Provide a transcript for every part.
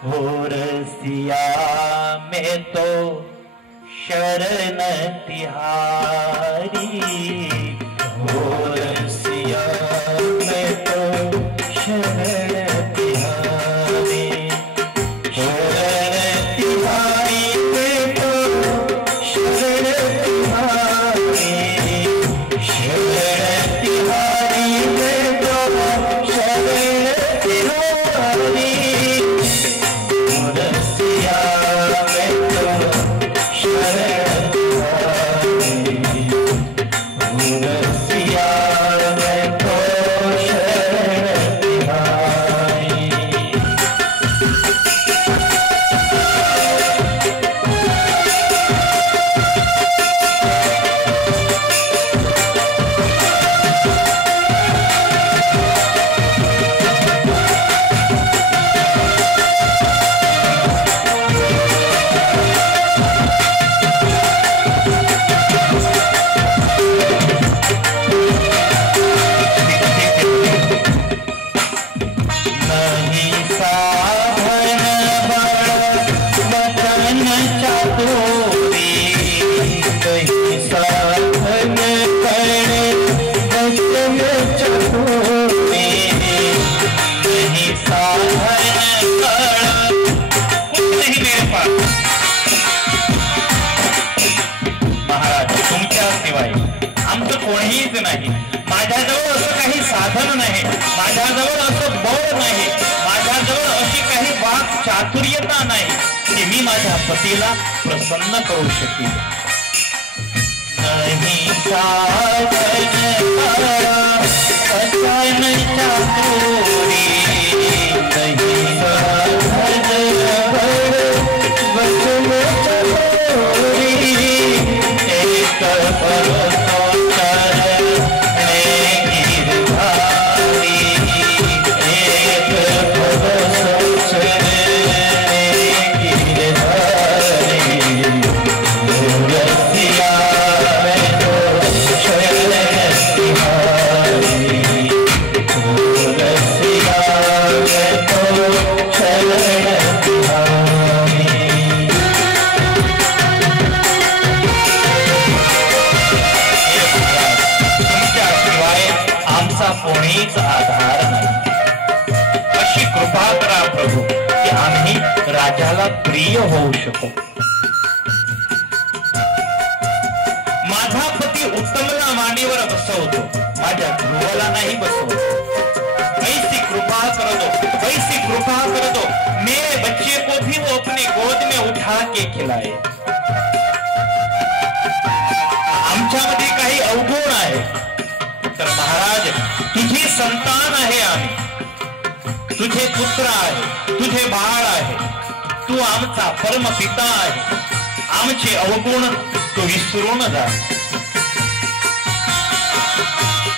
हो रसिया में तो शरण तिहारी, हो रसिया में तो शरण तिहारी, शरण तिहारी में तो शरण तिहारी, शरण तिहारी में तो शरण तिहारी, कोणीच नाही, माझ्याजवळ असं काही साधन नाही, माझ्याजवळ असं बळ नाही, माझ्याजवळ अशी काही वाक चातुर्यता नाही की मी माझ्या पतीला प्रसन्न करू शकेन. नाही साधन वचन चातुरी, नाही साधन वचन चातुरी, एक परसो कोणीच आधार नाही. अशी कृपा करा प्रभू की आम्ही राजाला प्रिय होऊ शकू. माझा पती उत्तमला मांडीवर बसवतो, माझ्या ध्रुवाला नाही बसवतो. ऐसी कृपा कर दो, ऐसी कृपा कर दो, मेरे बच्चे को भी वो अपनी गोद में उठा के खिलाए. आमच्यामध्ये काही अवगुण आहे तर महाराज तुझी संतान आहे आम्ही, तुझे पुत्र आहे, तुझे बाळ आहे, तू आमचा परमपिता आहे. आमचे अवगुण तो विसरून जा.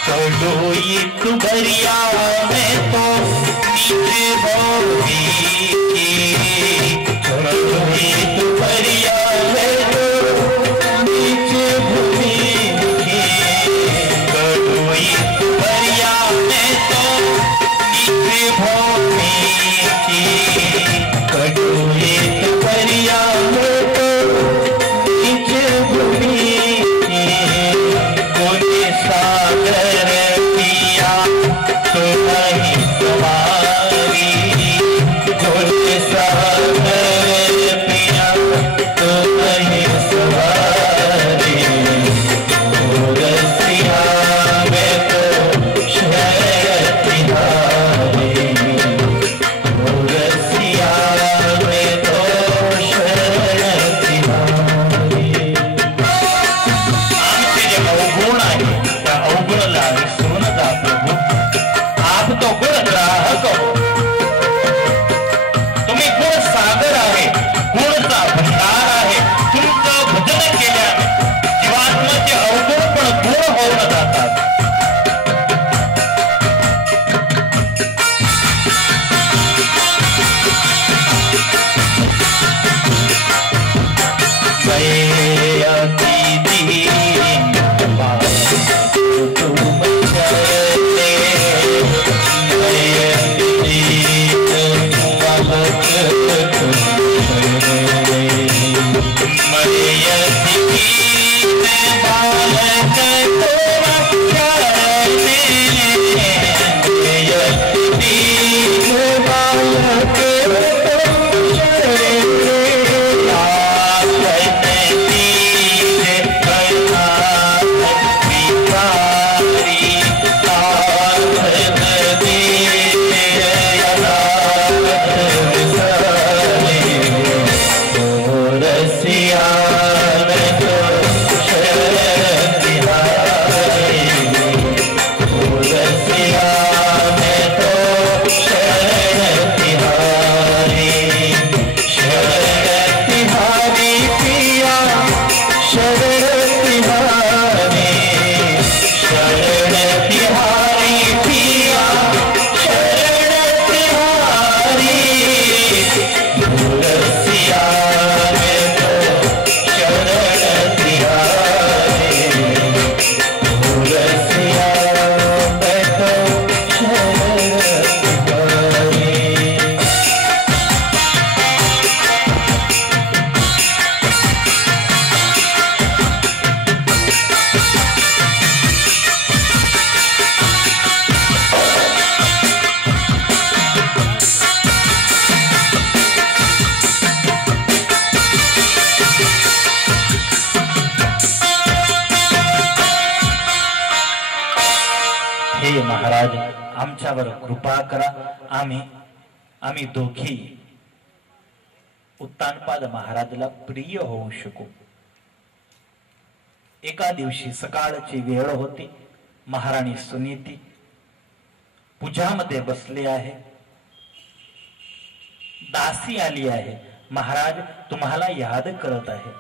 कडोई तू दरिया में तो नीचे भोगी की, कडोई तू दरिया में तो नीचे भूमि की, कडोई तू दरिया में तो नीचे भूमि की, कडोई तू दरिया में तो नीचे भूमि की, कोई सागर पिया तो नहीं तुम्हारी, कोई सागर पिया महाराज आमच्यावर कृपा करा, आम्ही दोघी उत्तानपाद महाराजला प्रिय होऊ शकू. एका दिवशी सकाळची वेळ होती. महाराणी सुनीती पूजामध्ये बसले आहे. दासी आली आहे. महाराज तुम्हाला याद करत आहे.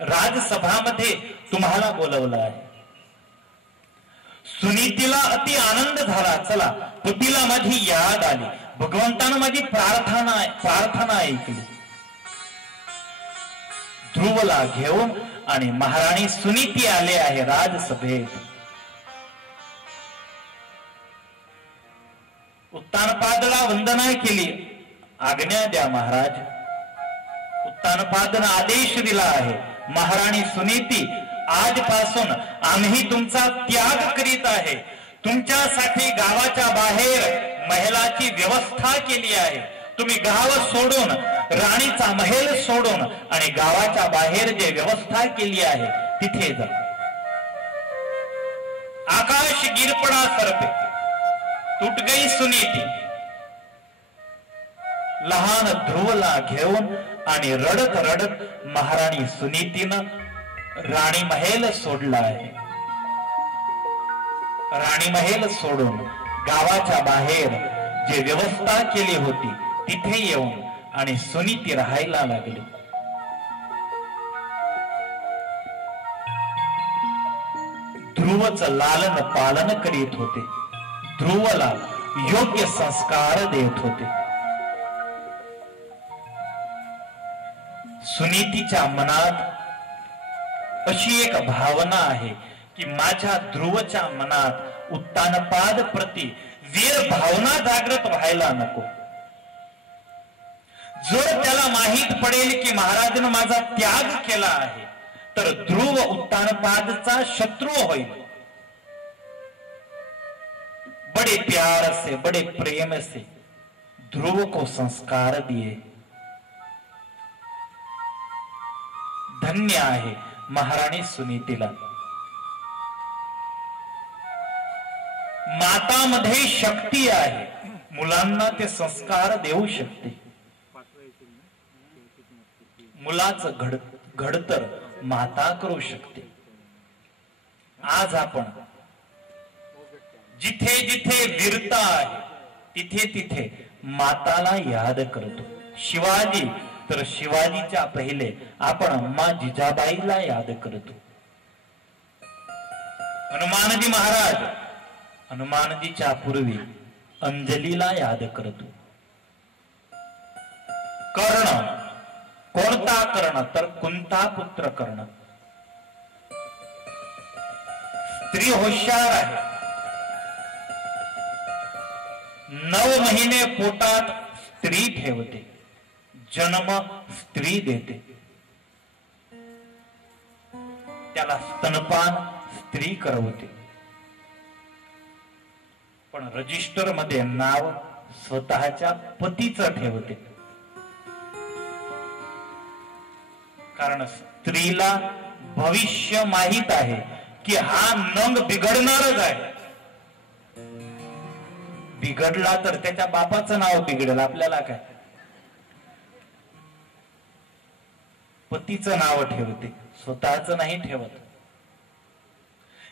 राजसभामध्ये तुम्हाला बोलवलं आहे. सुनीतीला अति आनंद झाला. चला, पतीला माझी याद आली. भगवंतानं माझी प्रार्थना ऐकली. ध्रुवला घेऊन आणि महाराणी सुनीती आले आहे राजसभेत. उत्तानपादला वंदना केली. आज्ञा द्या महाराज. उत्तानपादनं आदेश दिला आहे. महाराणी सुनीती, आजपासून आम्ही तुमचा त्याग करीत आहे. तुमच्यासाठी गावाच्या बाहेर महलाची व्यवस्था केली आहे. तुम्ही गाव सोडून, राणीचा महल सोडून आणि गावाच्या बाहेर जे व्यवस्था केली आहे तिथे जा. आकाश गिरपडा सरपे, तुट गई सुनीती. लहान ध्रुवला घेऊन आणि रडत रडत महाराणी सुनीतीनं राणी महल सोडला आहे. राणी महल सोडून गावाच्या बाहेर जे व्यवस्था केली होती तिथे येऊन आणि सुनीती राहायला लागली. ध्रुवचं लालन पालन करीत होते. ध्रुवला योग्य संस्कार देत होते. सुनीतीच्या मनात अशी एक भावना आहे की माझ्या ध्रुवच्या मनात उत्तानपाद प्रति वीर भावना जागृत व्हायला नको. जर त्याला माहित पडेल की महाराजांनी माझा त्याग केला आहे तर ध्रुव उत्तानपादचा शत्रू होईल. बड़े प्यार से, बड़े प्रेम से ध्रुव को संस्कार दिए. धन्य आहे महाराणी सुनीतीला. मातामध्ये शक्ती आहे. मुलांना ते संस्कार देऊ शकते. मुलाचं घडतर माता करू शकते. आज आपण जिथे जिथे वीरता आहे तिथे तिथे माताला याद करतो. शिवाजी तर शिवाजीच्या पहिले आपण अम्मा जिजाबाईला याद करतो. हनुमानजी महाराज, हनुमानजीच्या पूर्वी अंजलीला याद करतो. कर्ण, कोणता कर्ण तर कुंता पुत्र कर्ण. स्त्री हुशार आहे. 9 महिने पोटात स्त्री ठेवते. जन्म स्त्री देते. त्याला स्तनपान स्त्री करवते, पण रजिस्टर मध्ये नाव स्वतःच्या पतीचं ठेवते. कारण स्त्रीला भविष्य माहित आहे की हा नंग बिघडणारच आहे. बिघडला तर त्याच्या बापाचं नाव बिघडेल, आपल्याला काय. पतीचं नाव ठेवते, स्वतःचं नाही ठेवत.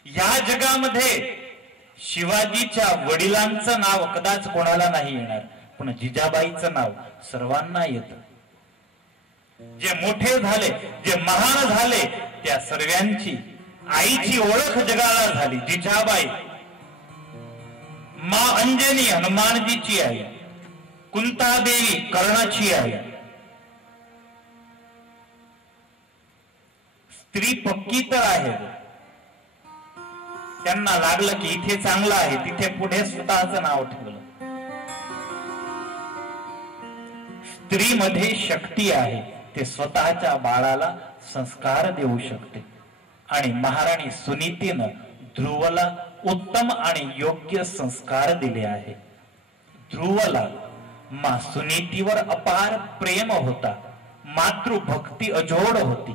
या जगामध्ये शिवाजीच्या वडिलांचं नाव कदाच कोणाला नाही येणार, पण जिजाबाईचं नाव सर्वांना येतं. जे मोठे झाले, जे महान झाले, त्या सर्वांची आईची ओळख जगाला झाली. जिजाबाई मा अंजनी हनुमानजीची आई, कुंतादेवी कर्णाची आई. स्त्री पक्की तर आहे, त्यांना लागलं की इथे चांगलं आहे, तिथे पुढे स्वतःचं नाव ठेवलं. स्त्रीमध्ये शक्ती आहे, ते स्वतःच्या बाळाला संस्कार देऊ शकते. आणि महाराणी सुनीतीनं ध्रुवला उत्तम आणि योग्य संस्कार दिले आहे. ध्रुवला मा सुनीतीवर अपार प्रेम होता, मातृभक्ती अजोड होती.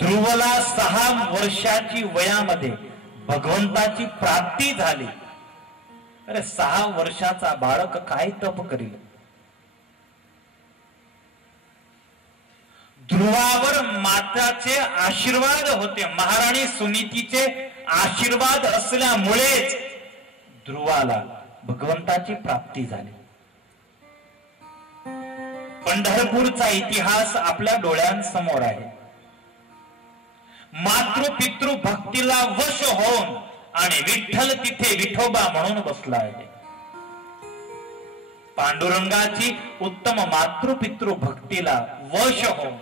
ध्रुवला 6 वर्षाची वयामध्ये भगवंताची प्राप्ती झाली. अरे 6 वर्षाचा बाळक काय तप करील. ध्रुवावर माताचे आशीर्वाद होते. महाराणी सुनीतीचे आशीर्वाद असल्यामुळेच ध्रुवाला भगवंताची प्राप्ती झाली. पंढरपूरचा इतिहास आपल्या डोळ्यांसमोर आहे. मातृपितृ भक्तीला वश होऊन आणि विठ्ठल तिथे विठोबा म्हणून बसला आहे. पांडुरंगाची उत्तम मातृपितृ भक्तीला वश होऊन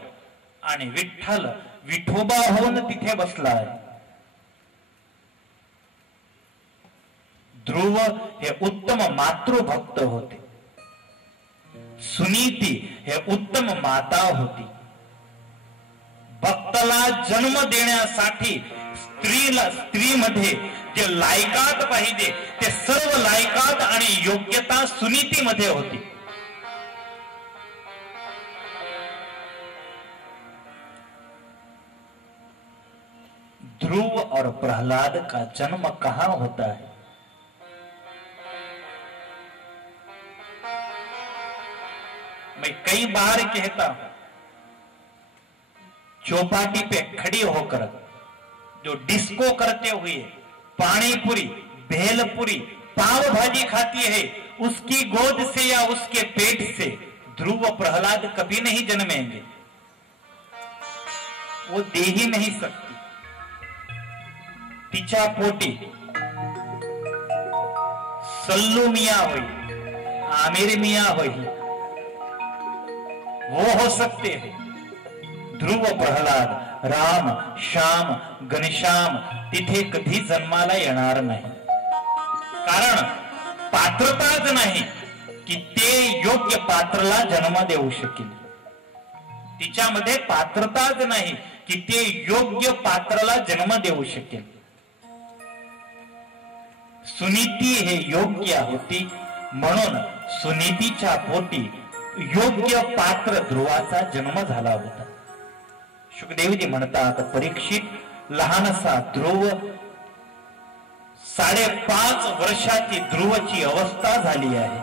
आणि विठ्ठल विठोबा होऊन तिथे बसला आहे. ध्रुव हे उत्तम मातृभक्त होते. सुनीती हे उत्तम माता होती. भक्ताला जन्म देण्यासाठी स्त्रीमध्ये जे लायकात पाहिजे ते सर्व लायकात आणि योग्यता सुनीतीमध्ये होती. ध्रुव और प्रहलाद का जन्म कहां होता है? मैं कई बार कहता हूं, चौपाटी पे खड़ी होकर जो डिस्को करते हुए पानीपुरी, भेलपुरी, पाव भाजी खाती है, उसकी गोद से या उसके पेट से ध्रुव प्रहलाद कभी नहीं जन्मेंगे. वो दे ही नहीं सकती. तिच्या पोटी सल्लू मियां होई, आमिर मियां होई, वो हो सकते हैं. ध्रुव प्रहलाद, राम, श्याम, घनश्याम तिथे कधी जन्माला येणार नाही. कारण पात्रताच नाही की ते योग्य पात्राला जन्म देऊ शकेल. तिच्यामध्ये पात्रताच नाही की ते योग्य पात्राला जन्म देऊ शकेल. सुनीती हे योग्य होती, म्हणून सुनीतीच्या पोटी योग्य पात्र ध्रुवाचा जन्म झाला होता. शुकदेवजी म्हणतात, परीक्षित लहानसा ध्रुव 5.5 वर्षाची ध्रुवची अवस्था झाली आहे.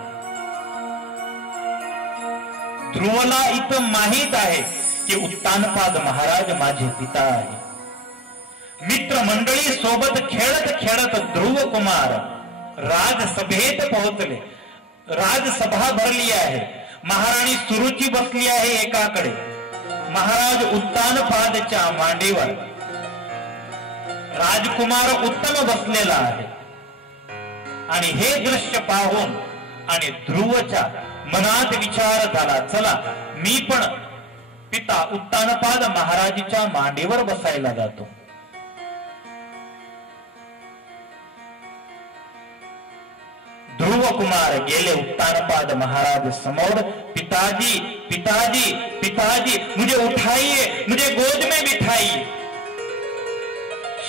ध्रुवला इथं माहित आहे की उत्तानपाद महाराज माझे पिता आहे. मित्रमंडळी सोबत खेळत खेळत ध्रुव कुमार राजसभेत पोहोचले. राजसभा भरली आहे. महाराणी सुरुची बसली आहे एकाकडे, महाराज उत्तानपादच्या मांडीवर राजकुमार उत्तम बसलेला आहे. आणि हे दृश्य पाहून आणि ध्रुवच्या मनात विचार झाला, चला मी पण पिता उत्तानपाद महाराजाच्या मांडीवर बसायला जातो. ध्रुव कुमार गेले उत्तानपाद महाराज समोर। पिताजी पिताजी पिताजी मुझे उठाइए, मुझे गोद में बिठाइए।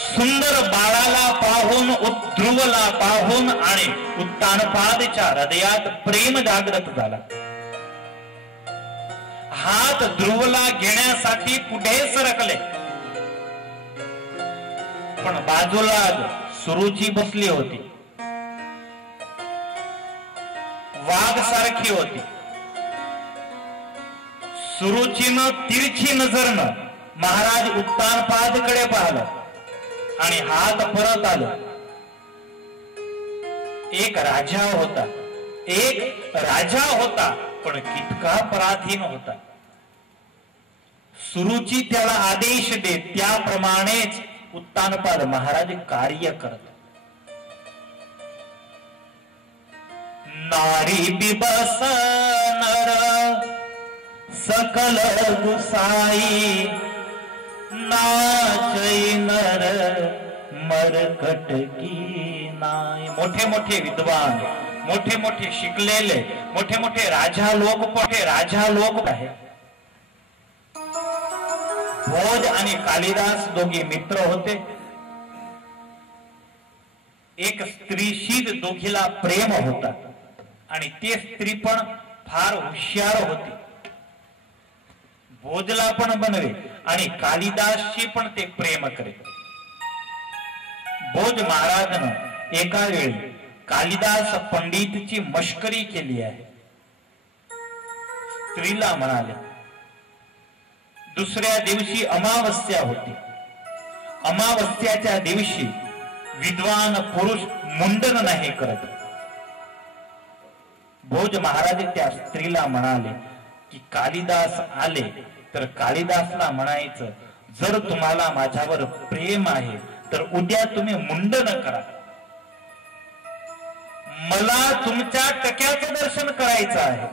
सुंदर बाळाला पाहून, ध्रुवला पाहून आणि उत्तानपादच्या हृदयात प्रेम जागृत झाला। हात ध्रुवला घेण्यासाठी पुढे सरकले, पण बाजूला सुरुची बसली होती, वाघ सारखी होती। सुरुचीनं तिरछी नजरनं महाराज उत्तानपादकडे पाहिलं आणि हात परत आलं। एक राजा होता, एक राजा होता, पण कितका पराधीन होता। सुरुची त्याला आदेश देत त्याप्रमाणेच उत्तानपाद महाराज कार्य करत। नारी बिबस नर सकल गुसाई, नाचई नर मरकट की नाई। मोठे मोठे विद्वान, मोठे मोठे शिकलेले, मोठे मोठे राजा लोक आहे। भोज आणि कालिदास दोघे मित्र होते। एक स्त्रीशीच दोघीला प्रेम होता आणि ती स्त्री पण फार हुशार होती। भोजला पण बनवे आणि कालिदासशी पण ते प्रेम करे। भोज महाराजनं एका वेळी कालिदास पंडितची मश्करी केली आहे। स्त्रीला म्हणाले, दुसऱ्या दिवशी अमावस्या होती। अमावस्याच्या दिवशी विद्वान पुरुष मुंडन नाही करत। भोज महाराज त्या स्त्रीला म्हणाले की कालिदास आले तर कालिदासला म्हणायचं, जर तुम्हाला माझ्यावर प्रेम आहे तर उद्या तुम्ही मुंडन करा, मला तुमच्या टक्याचं दर्शन करायचं आहे।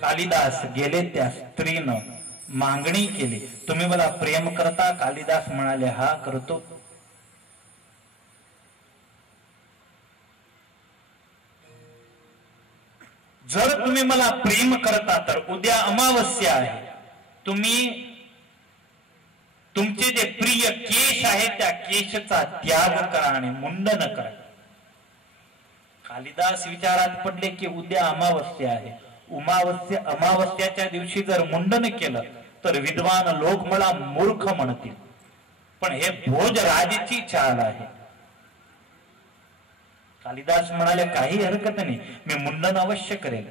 कालिदास गेले, त्या स्त्रीनं मागणी केली, तुम्ही मला प्रेम करता? कालिदास म्हणाले, हा करतो। जर तुम्ही मला प्रेम करता तर उद्या अमावस्या आहे, तुम्ही तुमचे जे प्रिय केश आहे त्या केशचा त्याग करा आणि मुंडन करा। कालिदास विचारात पडले की उद्या अमावस्या आहे, अमावस्याच्या दिवशी जर मुंडन केलं तर विद्वान लोक मला मूर्ख म्हणतील, पण हे भोजराजाची चाल आहे। कालिदास म्हणाले, काही हरकत नाही, मी मुंडन अवश्य करेल।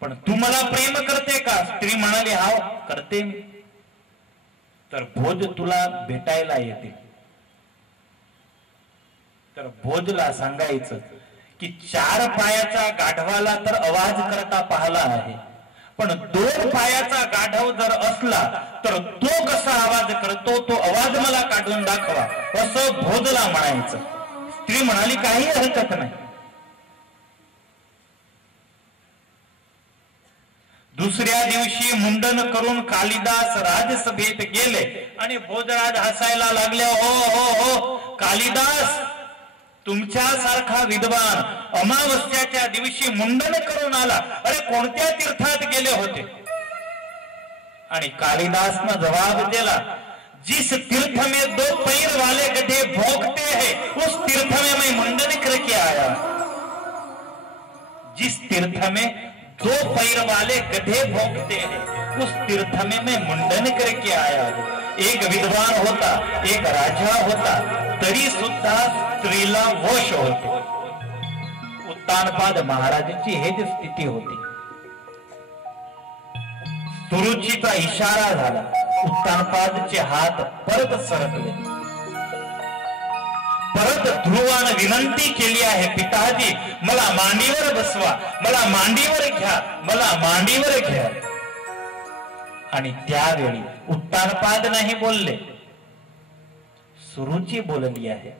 पण तू मला प्रेम करते का? स्त्री म्हणाली, हा करते मी। तर भोज तुला भेटायला येते। तर भोजला सांगायचं की 4 पायाचा गाढवाला तर आवाज करता पाहला आहे, पण 2 पायाचा गाढव जर असला तर तो कसा आवाज करतो, तो आवाज मला काढून दाखवा, असं भोजला म्हणायचं। स्त्री म्हणाली, काही हरकत नाही। दुसऱ्या दिवशी मुंडन करून कालिदास राजसभेत गेले आणि भोजराज हसायला लागले, हो हो हो कालिदास, तुमच्यासारखा विद्वान अमावस्याच्या दिवशी मुंडन करून आला, अरे कोणत्या तीर्थात गेले होते? आणि कालिदासने जवाब दिला, जिस तीर्थ में 2 पैर वाले गधे भोंकते हैं उस तीर्थ में मैं मुंडन करके आया। जिस तीर्थ में 2 पैर वाले गधे भोंकते हैं उस तीर्थ में मैं मुंडन करके आया हूं। एक विद्वान होता, एक राजा होता, तरी सुद्धा स्त्रीला वश होते। उत्तानपाद महाराजांची हेच स्थिती होती। सुरुचीचा इशारा झाला, उत्तानपादचे हात परत सरकले। परत ध्रुवाने विनंती केली आहे, पिताजी मला मांडीवर बसवा, मला मांडीवर घ्या, मला मांडीवर घ्या। आणि त्यावेळी उत्तानपाद नाही बोलले, सुरुची बोलली आहे।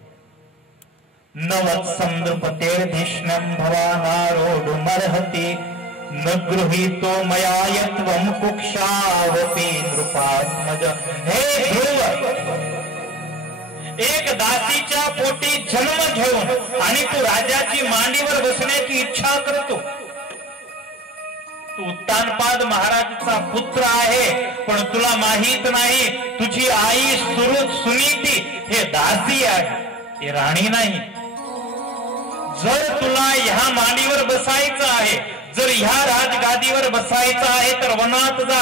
नवत्संद्रपतेर्धिष्ण्यं भवानारोढुमर्हति न गृहीतो मया यत्वं कुक्षावपि नृपात्मज। हे ध्रुव, एक दासीच्या पोटी जन्म घेऊन आणि तू राजाची मांडीवर बसण्याची इच्छा करतो। तू उत्तानपाद महाराजाचा पुत्र आहे, पण तुला माहित नाही तुझी आई सुनीती हे दासी आहे, हे राणी नाही। जर तुला ह्या मांडीवर बसायचं आहे, जर ह्या राजगादीवर बसायचं आहे तर वनात जा,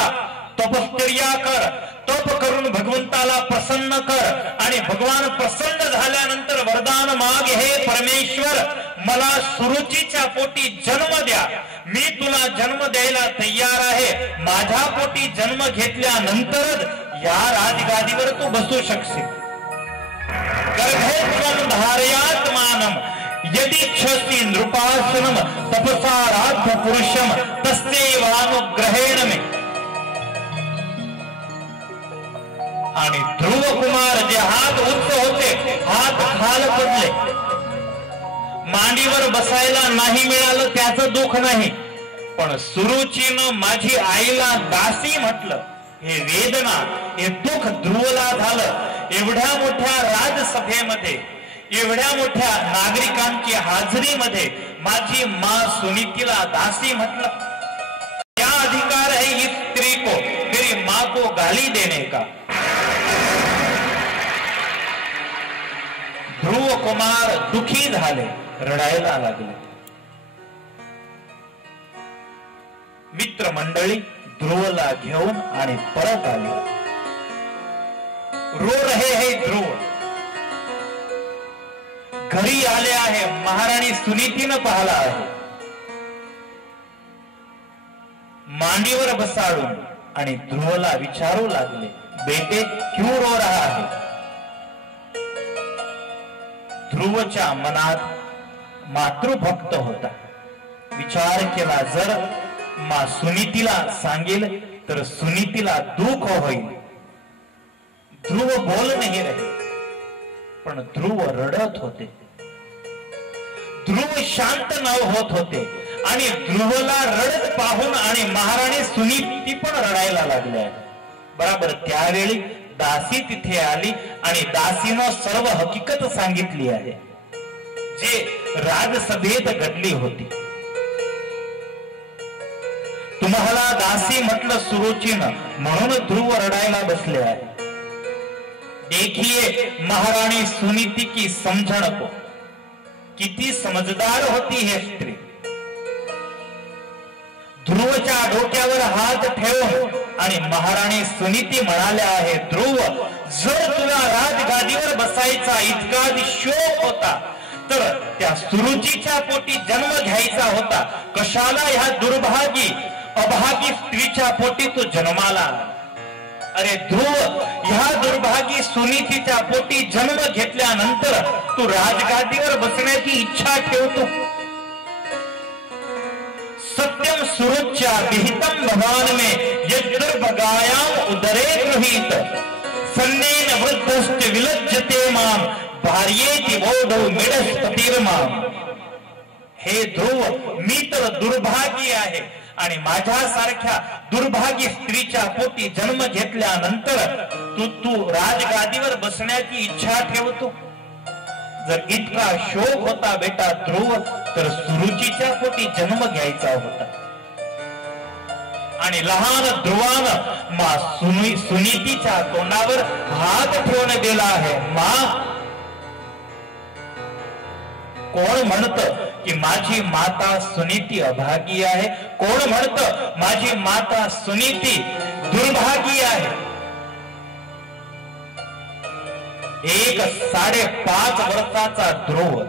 तपश्चर्या कर, तप करून भगवंताला प्रसन्न कर आणि भगवान प्रसन्न झाल्यानंतर वरदान माग, हे परमेश्वर मला सुरुचीच्या पोटी जन्म द्या, मी तुला जन्म द्यायला तयार आहे। माझ्या पोटी जन्म घेतल्यानंतरच या राजगादीवर तू बसू शकशील। गर्भेत्वं धारयात्मानं यदीच्छसि नृपासनं तपसाराध्य पुरुषं तस्यैवानुग्रहेण मे। आणि ध्रुव कुमार जे हात उच्च होते, हात खाल पडले, मांडीवर बसायला नाही मिळालं त्याचं दुःख नाही, पण सुरुचीनं माझी आईला दासी म्हटलं, हे वेदना, हे दुःख ध्रुवला झालं। एवढ्या मोठ्या राजसभेमध्ये, एवढ्या मोठ्या नागरिकांची हाजरीमध्ये माझी माँ सुनीतीला दासी म्हटलं। क्या अधिकार है इस स्त्री को मेरी माँ को गाली देने का। ध्रुव कुमार दुखी झाले, रडायला लागले। मित्र मंडळी ध्रुवला घेऊन आणि परत आले। रो रहे हैं ध्रुव, घरी आले आहे, महाराणी सुनीतीनं पाहिला आहे, मांडीवर बसाडून आणि ध्रुवला विचारू लागले, बेटे क्यों रो रहा है। ध्रुवच्या मनात मातृभक्त होता, विचार केला जर माँ सुनीतीला सांगेल तर सुनीतीला दुःख होईल। ध्रुव बोल नाही रहे, पण ध्रुव रडत होते, ध्रुव शांत न होत होते आणि ध्रुवला रडत पाहून आणि महाराणी सुनीती पण रडायला लागल्या। बरोबर त्यावेळी दासी तिथे आली आणि दासीनं सर्व हकीकत सांगितली आहे जे राजसभेत घडली होती। तुम्हाला दासी म्हटलं सुरुचीनं, म्हणून ध्रुव रडायला बसले आहे। देखिए महाराणी सुनीती की समझण को, किती समजदार होती हे स्त्री। ध्रुवच्या डोक्यावर हात ठेवून आणि महाराणी सुनीती म्हणाल्या आहे, ध्रुव जर तुला राजगादीवर बसायचा इतका शोक होता तर त्या सुरुचीच्या पोटी जन्म घ्यायचा होता, कशाला ह्या दुर्भागी अभागी स्त्रीच्या पोटी तू जन्माला। अरे ध्रुव, ह्या दुर्भागी सुनीतीच्या पोटी जन्म घेतल्यानंतर तू राजगादीवर बसण्याची इच्छा ठेवतो। सत्यम सुरुच्या विहितम भगवान में यद्दुर्भगायाम उदरे गृहीत सन्नेन वृद्धश्च विलज्जते माम भार्येति बोधो मिडस्पतिर्माम। हे ध्रुव, मी तर दुर्भागी आहे आणि माझ्यासारख्या दुर्भागी स्त्रीच्या पोटी जन्म घेतल्यानंतर तू राजगादीवर बसण्याची इच्छा ठेवतो। जर इतका शोक होता बेटा ध्रुव तर सुरुचीच्या पोटी जन्म घ्यायचा होता। आणि लहान ध्रुवानं माँ सुनीतीच्या तोंडावर हात ठेवून दिला आहे। माँ, कोण म्हणतं की माझी माता सुनीती अभागी आहे, कोण म्हणतं माझी माता सुनीती दुर्भागी आहे। एक 5.5 वर्षाचा ध्रुव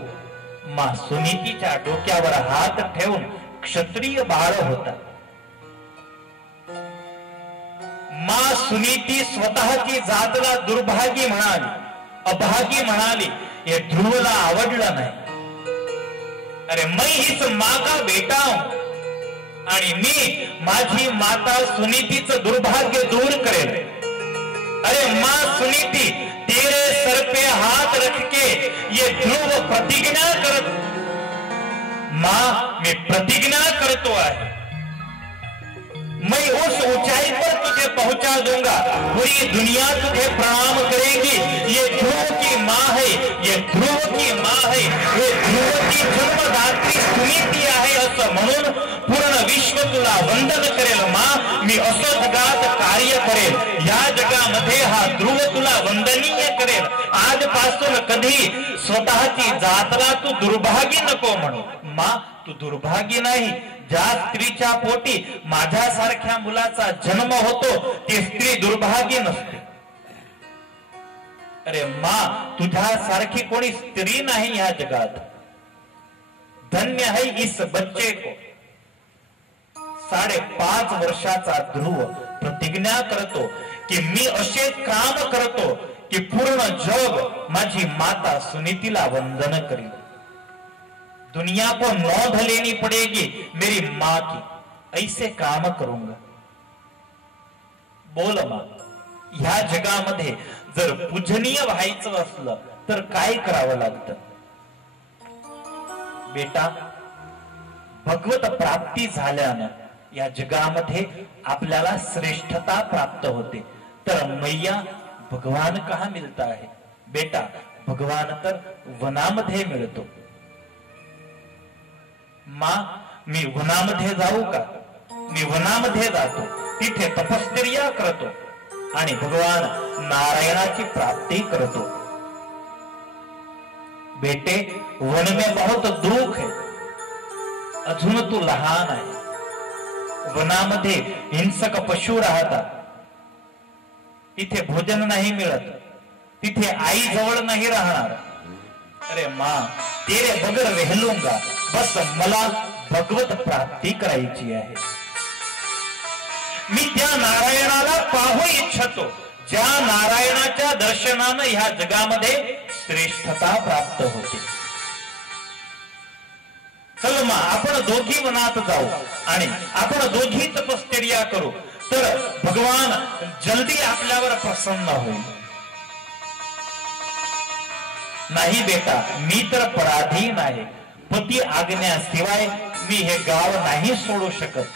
माँ सुनीतीच्या डोक्यावर हात ठेवून क्षत्रिय बाळ होता। माँ सुनीती स्वतःची जातला दुर्भागी म्हणाली, अभागी म्हणाली, हे ध्रुवला आवडलं नाही। अरे मैं इस माँ का बेटा हूं आणि मी माझी माता सुनीतीचं दुर्भाग्य दूर करेल। अरे माँ सुनीती, तेरे सर पे हाथ रख के ये ध्रुव प्रतिज्ञा करत, माँ मैं प्रतिज्ञा करतो आहे मैं उस ऊंचाई पर तुझे पहुंचा दूंगा, पूरी दुनिया तुझे प्रणाम करेगी। ये ध्रुव की माँ है, ये ध्रुव की माँ है, ये ध्रुव की जन्मदात्री सुनीती आहे असं म्हणून पूर्ण विश्व तुला वंदन करेल माँ। मी असं जगात कार्य करेल, या जगामध्ये हा ध्रुव तुला वंदनीय करेल। आजपासून कधी स्वतःची जातला तू दुर्भागी नको म्हणू माँ, तू दुर्भागी नाही। ज्या स्त्रीच्या पोटी माझ्यासारख्या मुलाचा जन्म होतो ती स्त्री दुर्भागी नसते। अरे माँ, तुझ्यासारखी कोणी स्त्री नाही या जगात। धन्य है इस बच्चे को। 5.5 वर्षाचा ध्रुव प्रतिज्ञा करतो की मी असे काम करतो की पूर्ण जग माझी माता सुनीतीला वंदन करेल। दुनिया को नौंध लेनी पड़ेगी मेरी माँ की, ऐसे काम करूंगा। बोल माँ, ह्या जगामध्ये जर पूजनीय व्हायचं असलं तर काय करावं लागतं? बेटा, भगवत प्राप्ती झाल्यानं या जगामध्ये आपल्याला श्रेष्ठता प्राप्त होते। तर मैया भगवान कहाँ मिलता है? बेटा, भगवान तर वनामध्ये मिळतो। माँ, मी वनामध्ये जाऊ का? मी वनामध्ये जातो, तिथे तपश्चर्या करतो आणि भगवान नारायणाची प्राप्ती करतो। बेटे, वन में बहुत दुख है, अजून तू लहान आहे। वनामध्ये हिंसक पशु राहतात, तिथे भोजन नाही मिळत, तिथे आई जवळ नाही राहणार। अरे माँ, तेरे बगैर रह लूंगा, बस मला भगवत प्राप्ती करायची आहे। मी त्या नारायणाला पाहू इच्छितो ज्या नारायणाच्या दर्शनानं ह्या जगामध्ये श्रेष्ठता प्राप्त होते। चल माँ, आपण दोघी वनात जाऊ आणि आपण दोघी तपश्चर्या करू, तर भगवान जल्दी आपल्यावर प्रसन्न होईल। नाही बेटा, मी तर पराधीन आहे, पती आज्ञाशिवाय मी हे गाव नाही सोडू शकत।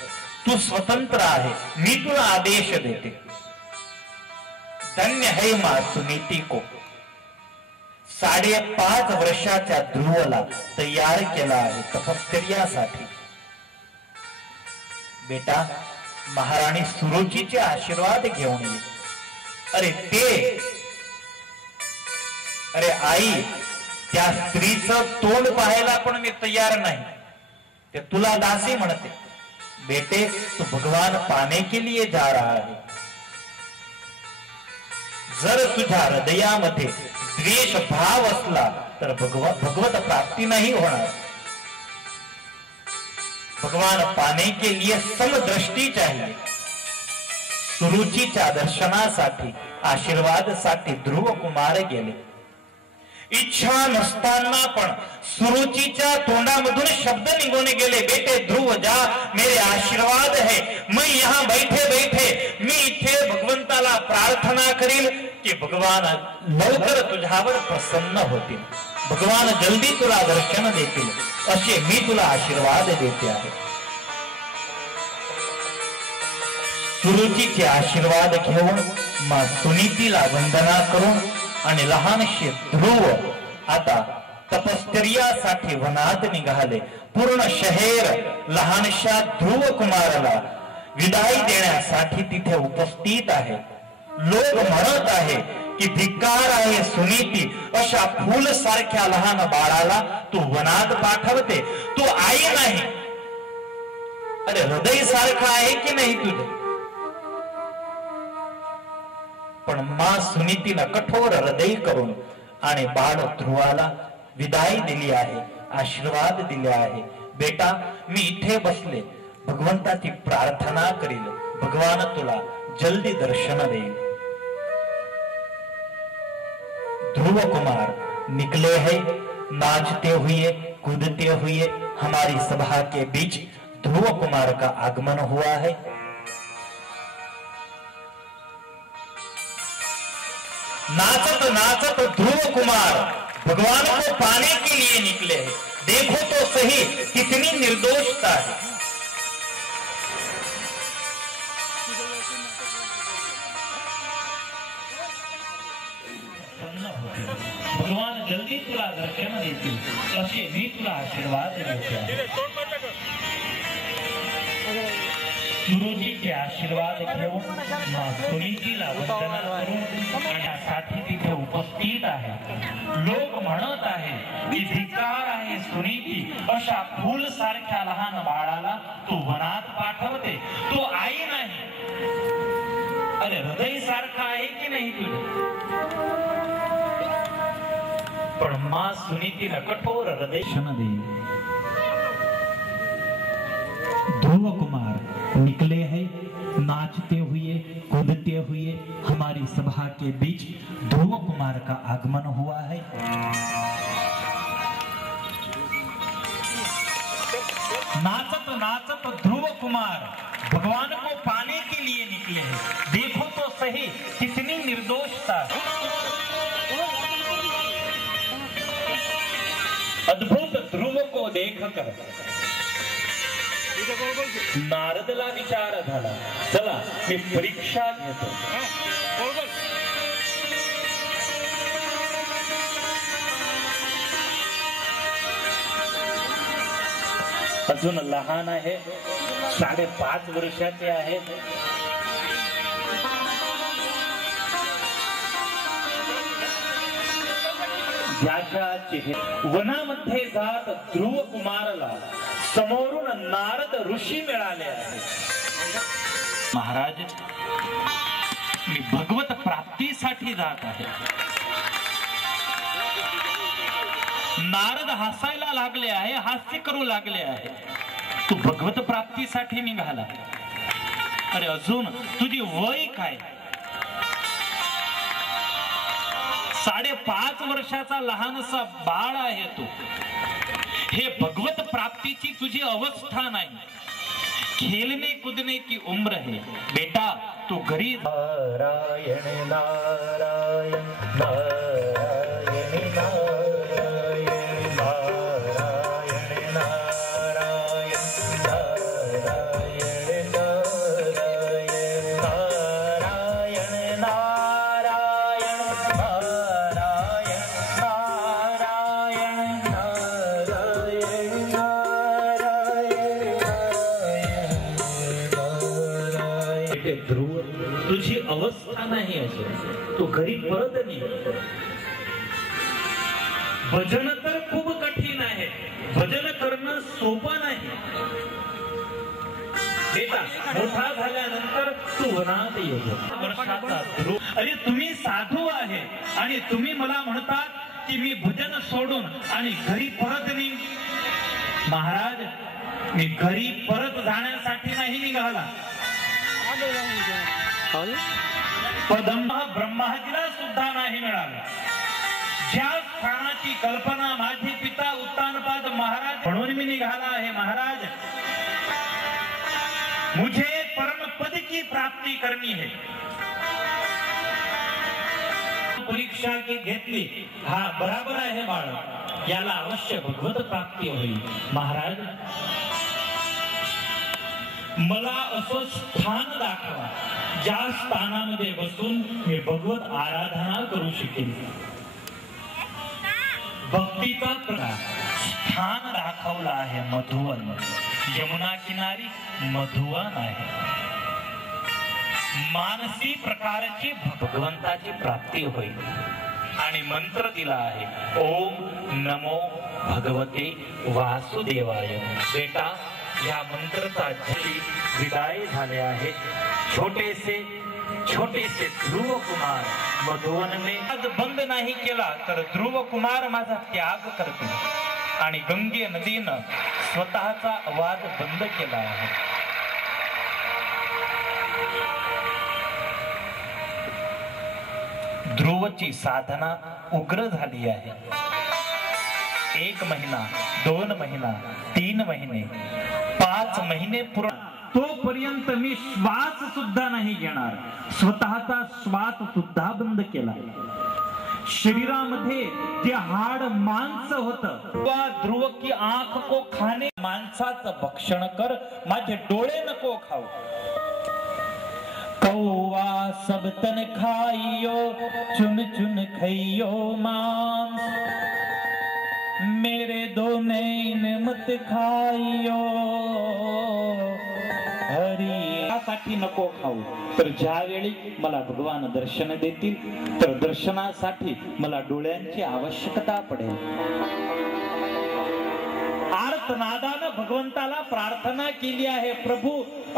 तू स्वतंत्र आहे, मी तुला आदेश देते। धन्य है माँ सुनीति को। 5.5 वर्षाच्या ध्रुवला तयार केला आहे तपश्चर्यासाठी। बेटा, महाराणी सुरुचीचे आशीर्वाद घेऊन ये। अरे आई, त्या स्त्रीचं तोंड पाहायला पण मी तयार नाही, ते तुला दासी म्हणते। बेटे, तू भगवान पाने के लिए जा रहा है। जर तुझ्या हृदयामध्ये द्वेष भाव असला तर भगवत प्राप्ती नाही होणार। भगवान पाने के लिए समदृष्टी चाहिए। सुरुचीच्या दर्शनासाठी, आशीर्वादासाठी ध्रुव कुमार गेले। इच्छा नसताना पण सुरुचीच्या तोंडामधून शब्द निघून गेले, बेटे ध्रुव जा, मेरे आशीर्वाद है। मैं यहाँ बैठे बैठे मी इथे भगवंताला प्रार्थना करील की भगवान लवकर तुझ्यावर प्रसन्न होतील, भगवान जल्दी तुला दर्शन देतील, असे मी तुला आशीर्वाद देते आहे। सुरुचीचे आशीर्वाद घेऊन माँ सुनीतीला वंदना करून आणि लहानशे ध्रुव आता तपश्चर्यासाठी वनात निघाले। पूर्ण शहर लहानशा ध्रुव कुमाराला विदाई देण्यासाठी तिथे उपस्थित आहे। लोक म्हणत आहे की धिक्कार आहे सुनीती, अशा फूल सारख्या लहान बाळाला तू वनात पाठवते, तू आई नाही। अरे हृदय सारखं आहे की नाही तुझे? पण माँ सुनीतीनं कठोर हृदय करून आणि बाळ ध्रुवाला विदाई दिली आहे, आशीर्वाद दिले आहे। बेटा, मी इथे बसले भगवंताची प्रार्थना करील, भगवान तुला जल्दी दर्शन देईल। ध्रुव कुमार निकले हैं नाचते हुए कूदते हुए, हमारी सभा के बीच ध्रुव कुमार का आगमन हुआ है। नाचत नाचत ध्रुव कुमार भगवान को पाने के लिए निकले हैं। देखो तो सही कितनी निर्दोषता है। प्रसन्न होतील, भगवान जल्दी तुला दर्शन देतील असे मी तुला आशीर्वाद देते. गुरुजीचे आशीर्वाद घेऊन सुनीतीला वंदना करून आणि तिथे उपस्थित आहे. लोक म्हणत आहे की धिक्कार आहे सुनीती, अशा फूल सारख्या लहान बाळाला तू वनात पाठवते. तो आई नाही. अरे हृदय सारखा आहे की नाही तुझे? पण मां सुनीतीला कठोर हृदय दे. ध्रुव कुमार निकले हैं नाचते हुए कूदते हुए हमारी सभा के बीच. ध्रुव कुमार का आगमन हुआ है. नाचत नाचत ध्रुव कुमार भगवान को पाने के लिए निकले हैं. देखो तो सही कितनी निर्दोषता. अद्भुत ध्रुव को देखकर नारदला विचार झाला, चला मी परीक्षा घेतो. अजून लहान आहे, 5.5 वर्षाचे आहे. वनामध्ये जात ध्रुव कुमारला समोरून नारद ऋषी मिळाले आहे. महाराज, मी भगवत प्राप्तीसाठी जात आहे. नारद हसायला लागले आहे, हास्य करू लागले आहे. तू भगवत प्राप्तीसाठी निघाला. अरे अजून तुझी वय काय? 5.5 वर्षाचा लहानसा बाळ आहे तू. हे भगवत प्राप्तीची तुझी अवस्था नाही. खेलने कूदने की उम्र है बेटा. तू घरी नारायण नारायण नारायण नारायण नारायण नारायण नारायण नारायण नारायण नारायण ध्रुव, तुझी अवस्था नाही असेल तू घरी परत नाही. भजन तर खूप कठीण आहे. भजन करणं सोपं नाही. बेटा, मोठा झाल्यानंतर तू वनात येतो. वर्षाचा ध्रुव, अरे तुम्ही साधू आहे आणि तुम्ही मला म्हणतात की मी भजन सोडून आणि घरी परत नाही. महाराज, मी घरी परत जाण्यासाठी नाही निघाला. पदंबा ब्रह्माजीला सुद्धा नाही मिळाला. ज्या स्थानाची कल्पना माझे पिता उत्तानपाद महाराज म्हणून मी निघाला आहे. महाराज, मुझे परम पद की प्राप्ति करनी है. परीक्षा की घेतली. हा बराबर आहे बाळ, याला अवश्य भगवत प्राप्ती होईल. महाराज, मला असं स्थान दाखवा ज्या स्थानामध्ये बसून मी भगवत आराधना करू शकेल. भक्तीचा प्रकार स्थान दाखवला आहे मधुवन. यमुना किनारी मधुवन आहे. मानसी प्रकारची भगवंताची प्राप्ती होईल. आणि मंत्र दिला आहे, ओम नमो भगवते वासुदेवाय. बेटा, या मंत्राचा विदाय झाले आहे. छोटेसे ध्रुव कुमार मधुवनने आज बंद नाही केला तर ध्रुव कुमार माझा त्याग करतो. आणि गंगे नदीनं स्वतःचा आवाज बंद केला आहे. ध्रुवची साधना उग्र झाली आहे. 1 महिना, 2 महिना, 3 महिने, 5 महिने पूर्ण, तोपर्यंत मी श्वास सुद्धा नाही घेणार. स्वतःचा श्वास सुद्धा बंद केला. शरीरामध्ये ते हाड मांस होतं. ध्रुव की आंख को खाणे, मांसाचं भक्षण कर, माझे डोळे नको खाऊ. कौवा सब तन खाइयो चुन चुन खइयो मांस, मेरे दो नैन मत खाइयो हरी। साठी नको खाऊ, तर ज्यावेळी मला भगवान दर्शन देतील तर दर्शनासाठी मला डोळ्यांची आवश्यकता पडेल। आर्तनादानं भगवंताला प्रार्थना केली आहे, प्रभु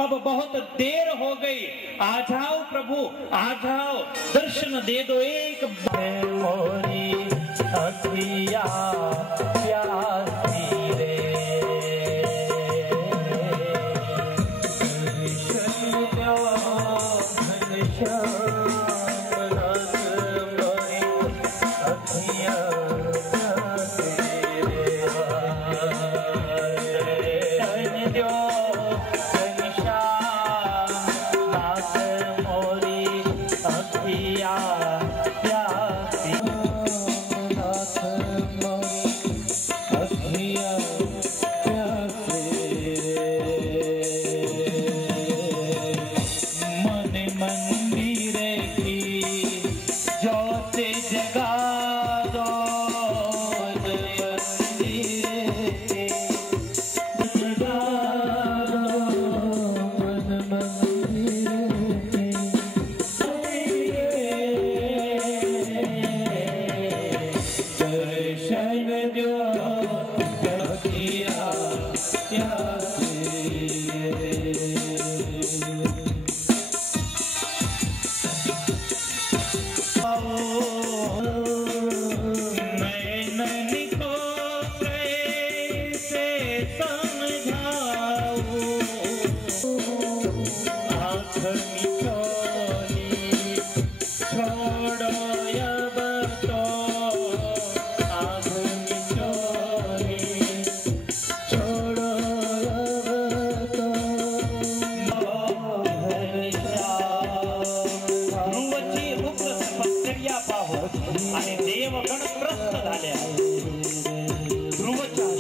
अब बहुत देर हो गई, आ जाओ प्रभु आ जाओ, दर्शन दे दो एक मोरी अखिया प्यासी रे।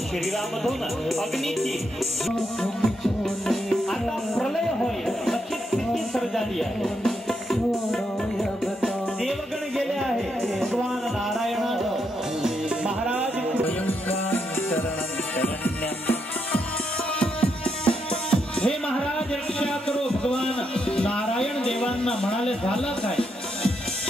शरीरामधून अग्नीची आता प्रलय होईल अशी स्थिती सर्जाली आहे। देवगण गेले आहे, भगवान नारायणाचं महाराज हे महाराज रक्षा करो। भगवान नारायण देवांना म्हणाले झालं काय?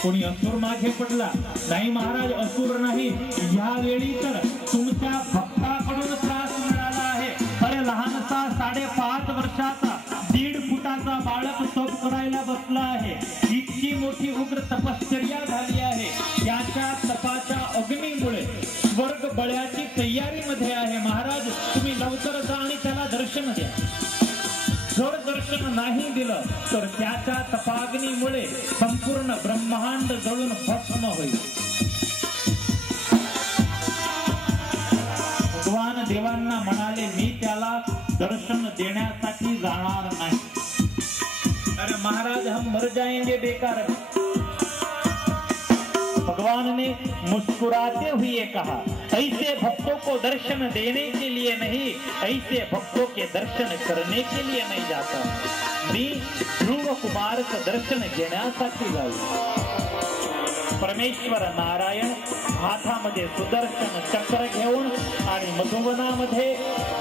कोणी असुर मागे पडला नाही महाराज, असुर नाही, यावेळी तर तुमच्या भक्ताकडून त्रास मिळाला आहे। अरे लहानसा 5.5 वर्षाचा 1.5 फुटाचा बाळक तप करायला बसला आहे, इतकी मोठी उग्र तपश्चर्या झाली आहे, याच्या तपाच्या अग्नीमुळे स्वर्ग बळ्याची तयारीमध्ये आहे। महाराज तुम्ही लवकर जा आणि त्याला दर्शन द्या। जर दर्शन नाही दिलं तर त्याच्या तपाग्नीमुळे संपूर्ण ब्रह्मांड जळून भस्म होईल। भगवान देवांना म्हणाले मी त्याला दर्शन देण्यासाठी जाणार नाही। अरे महाराज हम मर जाएंगे बेकार। भगवान ने मुस्कुराते हुए कहा ऐसे भक्तों को दर्शन देने के लिए नहीं, ऐसे भक्तों के दर्शन करने के लिए नहीं जाता। मी ध्रुव कुमारचं दर्शन घेण्यासाठी जाऊ। परमेश्वर नारायण हातामध्ये सुदर्शन चक्र घेऊन आणि मधुवनामध्ये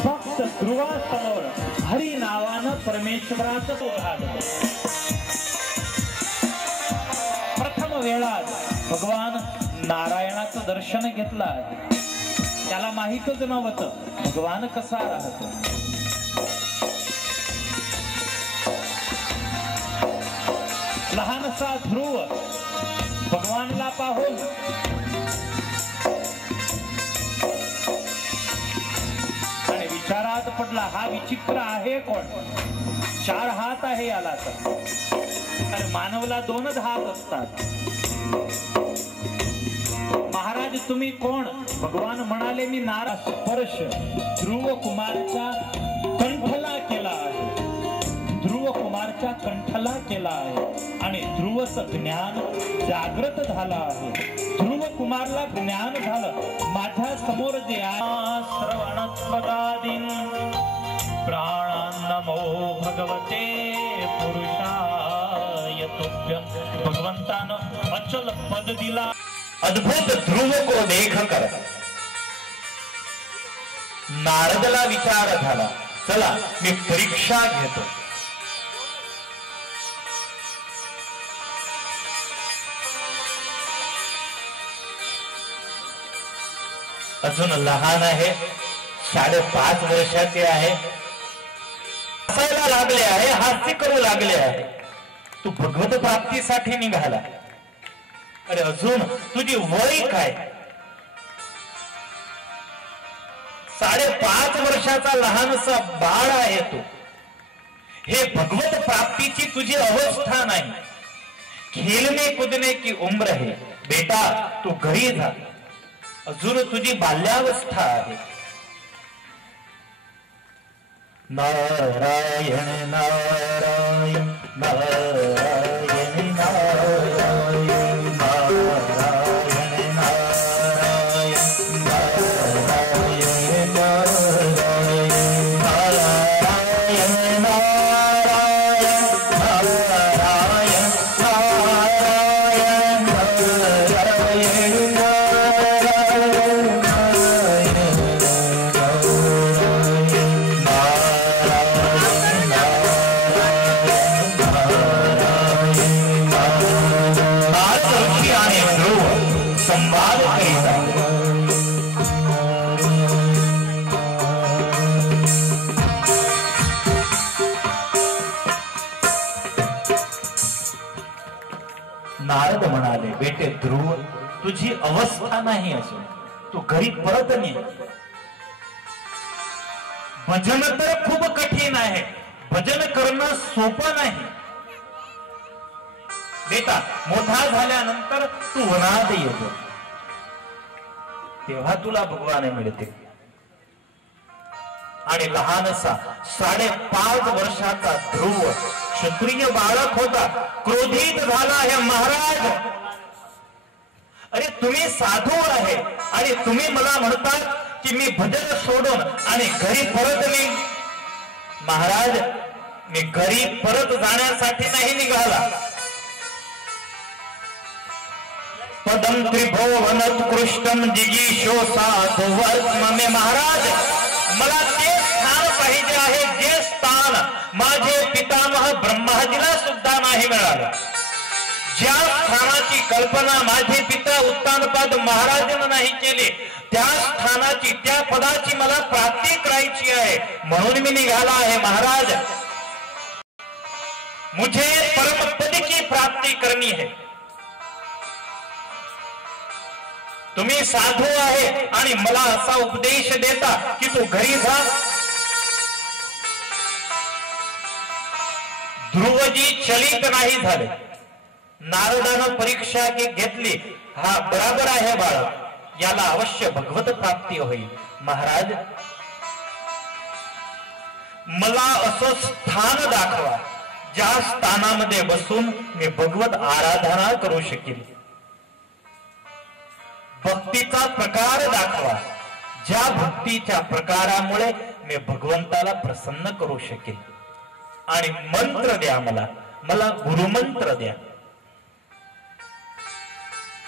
फक्त ध्रुवासमोर हरी नावानं परमेश्वराचं उद्घाटन। प्रथम वेळा भगवान नारायणाचं दर्शन घेतलं आहे, त्याला माहीतच नव्हतं भगवान कसा राहतो। लहानसा ध्रुव भगवानला पाहून आणि विचारात पडला हा विचित्र आहे कोण? 4 हात आहे याला तर, अरे मानवला 2च हात असतात। महाराज तुम्ही कोण? भगवान म्हणाले मी नारायण। स्पर्श ध्रुव कुमारच्या कंठला केला आहे, ध्रुव कुमारच्या कंठला केला आहे आणि ध्रुवचं ज्ञान जागृत झालं आहे। ध्रुव कुमारला ज्ञान झालं माझ्या समोर जे श्रवणत्वगादीन प्राणान् नमो भगवते पुरुषाय भगवंतानं अचल पद दिला. अद्भुत ध्रुव को देख कर नारदला विचार झाला, चला मी परीक्षा घेतो. अजून लहान आहे, 5.5 वर्षाचे आहे, हसायला लागले आहे, हास्य करू लागले आहे. तू भगवत प्राप्तीसाठी निघाला. अरे अजून तुझी वय काय? 5.5 वर्षाचा लहानसा बाळ आहे तू. हे भगवत प्राप्तीची तुझी अवस्था नाही. खेलने कूदने की उम्र है बेटा, तू घरी जा. अजून तुझी बाल्यावस्था आहे. नारायण नारायण नारायण नारायण नारायण नारायण नारायण नारायण नारद म्हणाले, बेटे ध्रुव, तुझी अवस्था नाही असून तू घरी परत नाही. भजन तर खूप कठीण आहे, भजन करणं सोपं नाही. बेटा मोठा झाल्यानंतर तू वनात येतो, तेव्हा तुला भगवान मिळते. आणि लहानसा 5.5 वर्षाचा ध्रुव क्षत्रिय बालक होता, क्रोधित झाला. हे महाराज, अरे तुम्ही साधू आहे आणि तुम्ही मला म्हणतात की मी भजन सोडून आणि घरी परत मी. महाराज, मी घरी परत जाण्यासाठी नाही निघाला. पदम त्रिभुवन उत्कृष्टम जिगीषो साधु वर्त्म. महाराज, मला ते स्थान पाहिजे आहे जे स्थान माझे पितामह ब्रह्माजीला सुद्धा नाही मिळालं. ज्या स्थानाची कल्पना माझे पिता उत्तानपाद महाराजांना नाही केली, त्या स्थानाची, त्या पदाची मला प्राप्ती करायची आहे, म्हणून मी निघाला आहे. महाराज, मुझे परम पद की प्राप्ती करनी है. तुम्ही साधू आहे आणि मला असा उपदेश देता की तू घरी जा. ध्रुवजी चलित नाही झाले. नारदानं परीक्षा घेतली, हा बराबर आहे बाळ, याला अवश्य भगवत प्राप्ती होईल. महाराज, मला असं स्थान दाखवा ज्या स्थानामध्ये बसून मी भगवत आराधना करू शकेल. भक्तीचा प्रकार दाखवा ज्या भक्तीच्या प्रकारामुळे मी भगवंताला प्रसन्न करू शकेल. आणि मंत्र द्या, मला गुरुमंत्र द्या.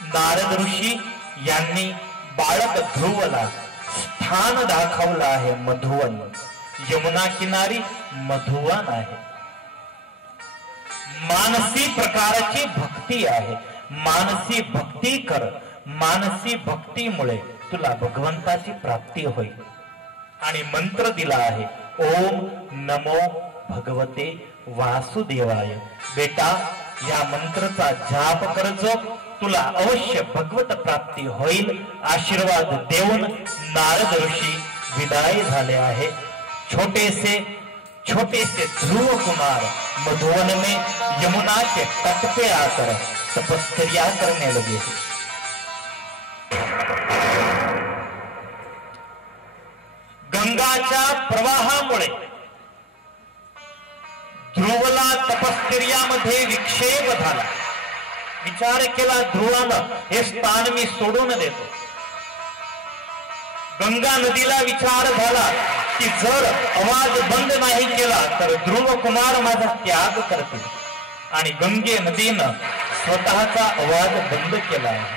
नारद ऋषी यांनी बाळक ध्रुवला स्थान दाखवलं आहे. मधुवन, यमुना किनारी मधुवन आहे. मानसी प्रकारची भक्ती आहे. मानसी भक्ती कर. मानसी भक्तीमुळे तुला भगवंताची प्राप्ती होईल. आणि मंत्र दिला आहे, ओम नमो भगवते वासुदेवाय. बेटा, या मंत्राचा जाप करजो, तुला अवश्य भगवत प्राप्ती होईल. आशीर्वाद देऊन नारद ऋषी विदाई झाले आहे. छोटे से ध्रुव कुमार मधुवन में यमुना के तट पे आकर तपस्या करने लगे. गंगाच्या प्रवाहामुळे ध्रुवला तपश्चर्यामध्ये विक्षेप झाला. विचार केला ध्रुवानं, हे स्थान मी सोडून देतो. गंगा नदीला विचार झाला की जर आवाज बंद नाही केला तर ध्रुव कुमार माझा त्याग करतील. आणि गंगे नदीनं स्वतःचा आवाज बंद केला आहे.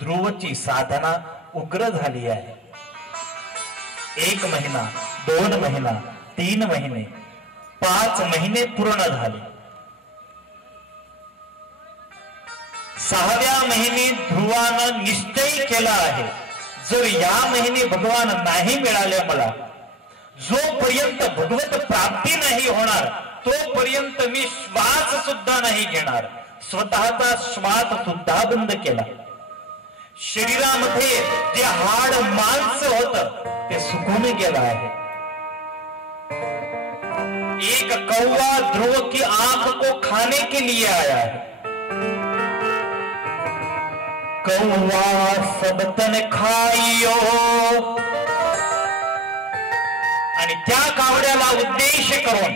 ध्रुवची साधना उग्र झाली आहे. 1 महिना, 2 महिना, 3 महिने, 5 महिने पूर्ण झाले. 6व्या महिने ध्रुवानं निश्चय केला आहे, जर या महिने भगवान नाही मिळाले मला, जोपर्यंत भगवत प्राप्ती नाही होणार तोपर्यंत मी श्वास सुद्धा नाही घेणार. स्वतःचा श्वास सुद्धा बंद केला. शरीरामध्ये जे हाड मांस होत ते सुकून गेलं आहे. एक कौवा ध्रुव की आंख को खाने के लिए आया है. कौवा सब तन खाइयो, आणि त्या कावड्याला उद्देश करून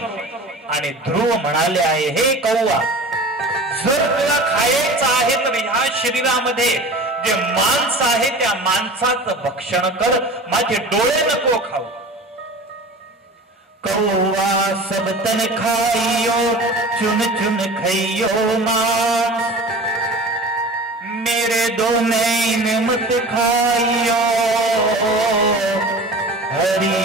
आणि ध्रुव म्हणाले आहे, हे कौवा, जर तुला खायचं आहे तर ह्या शरीरामध्ये जे मांस आहे त्या मांसाचं भक्षण कर, माझे डोळे नको खाऊ. कौवा सब तन खाइयो, चुन चुन खाइयो मांस, मेरे दो नैन मत खाइयो, हरि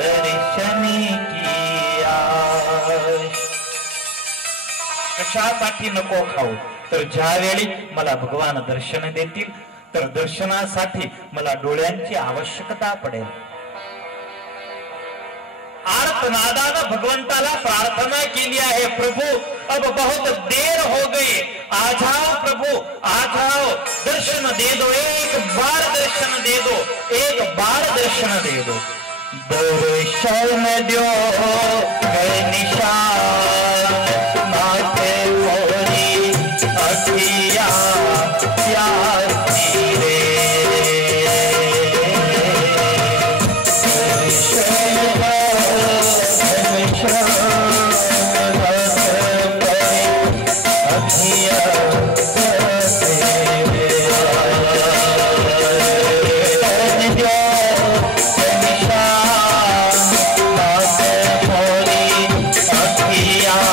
दर्शन की आश. कशासाठी नको खाऊ, तर ज्यावेळी मला भगवान दर्शन देतील तर दर्शनासाठी मला डोळ्यांची आवश्यकता पडेल. आर्तनादानं भगवंताला प्रार्थना केली आहे, प्रभु अब बहुत देर हो गई, आ जाओ प्रभु, आ जाओ, दर्शन दे दो, एक बार दर्शन दे दो, एक बार दर्शन दे दो. दर्शन दो है निशान, माथे मोरी अखिया प्यासी रे. Yeah.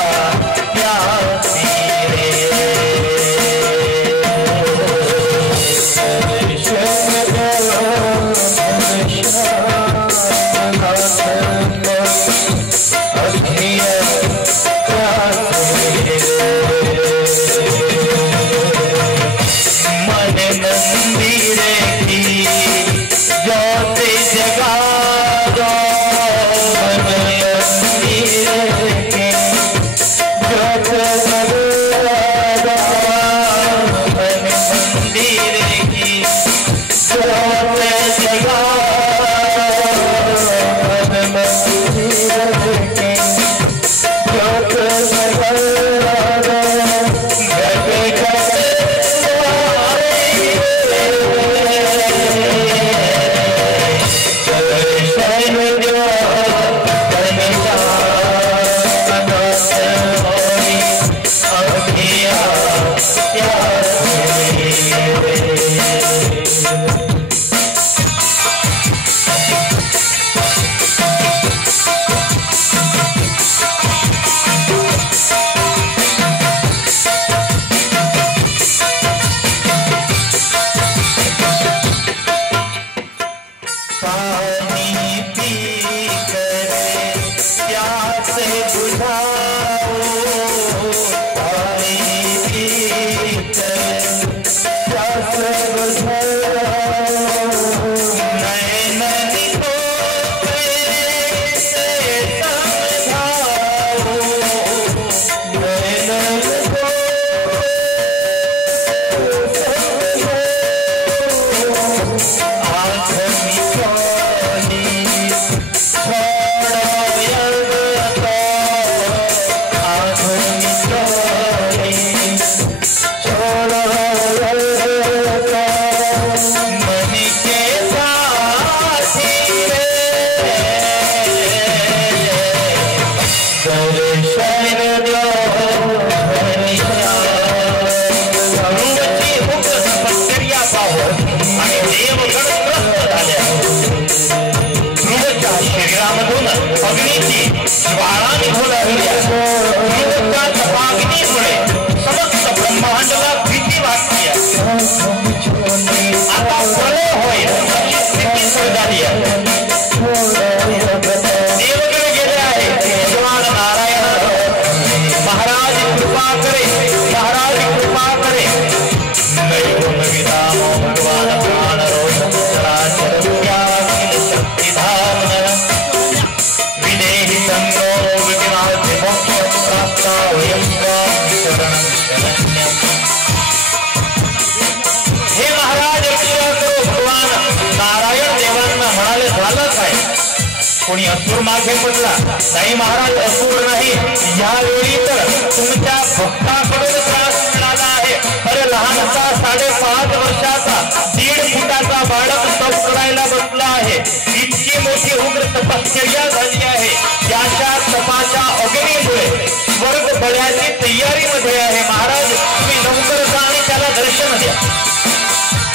कोणी असुर मागे पडला नाही महाराज, असुर नाही, यावेळी तर तुमच्या भक्ताकडून त्रास मिळाला आहे. अरे लहानसा 5.5 वर्षाचा 1.5 फुटाचा बालक तप करायला बसला आहे. इतकी मोठी उग्र तपश्चर्या झाली आहे. त्याच्या तपाच्या अग्नीमुळे स्वर्ग बळ्याची तयारीमध्ये आहे. महाराज तुम्ही लवकर जा आणि त्याला दर्शन द्या.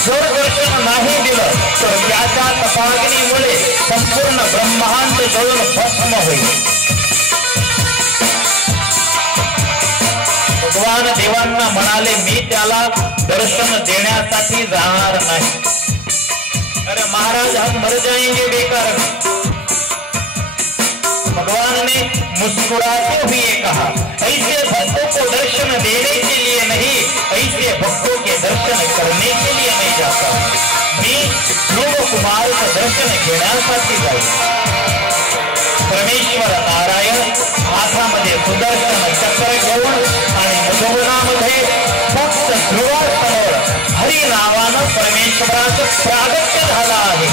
जर दर्शन नाही दिलं तर त्याच्या तपाग्नीमुळे संपूर्ण ब्रह्मांड जळून भस्म होईल. भगवान देवांना म्हणाले मी त्याला दर्शन देण्यासाठी जाणार नाही. अरे महाराज हम मर जाएंगे बेकार. भगवान ने मुस्कुराते हुए कहा ऐसे भक्तों को दर्शन देने के लिए नहीं, ऐसे भक्तों के दर्शन करने के लिए नहीं जाता. मी ध्रुव कुमार का दर्शन घेण्यासाठी जाईल. परमेश्वर नारायण हातामध्ये सुदर्शन चक्र घेऊन आणि मधुवनामध्ये फक्त ध्रुवासमोर हरी नावानं परमेश्वराचं प्रागट्य झालं आहे.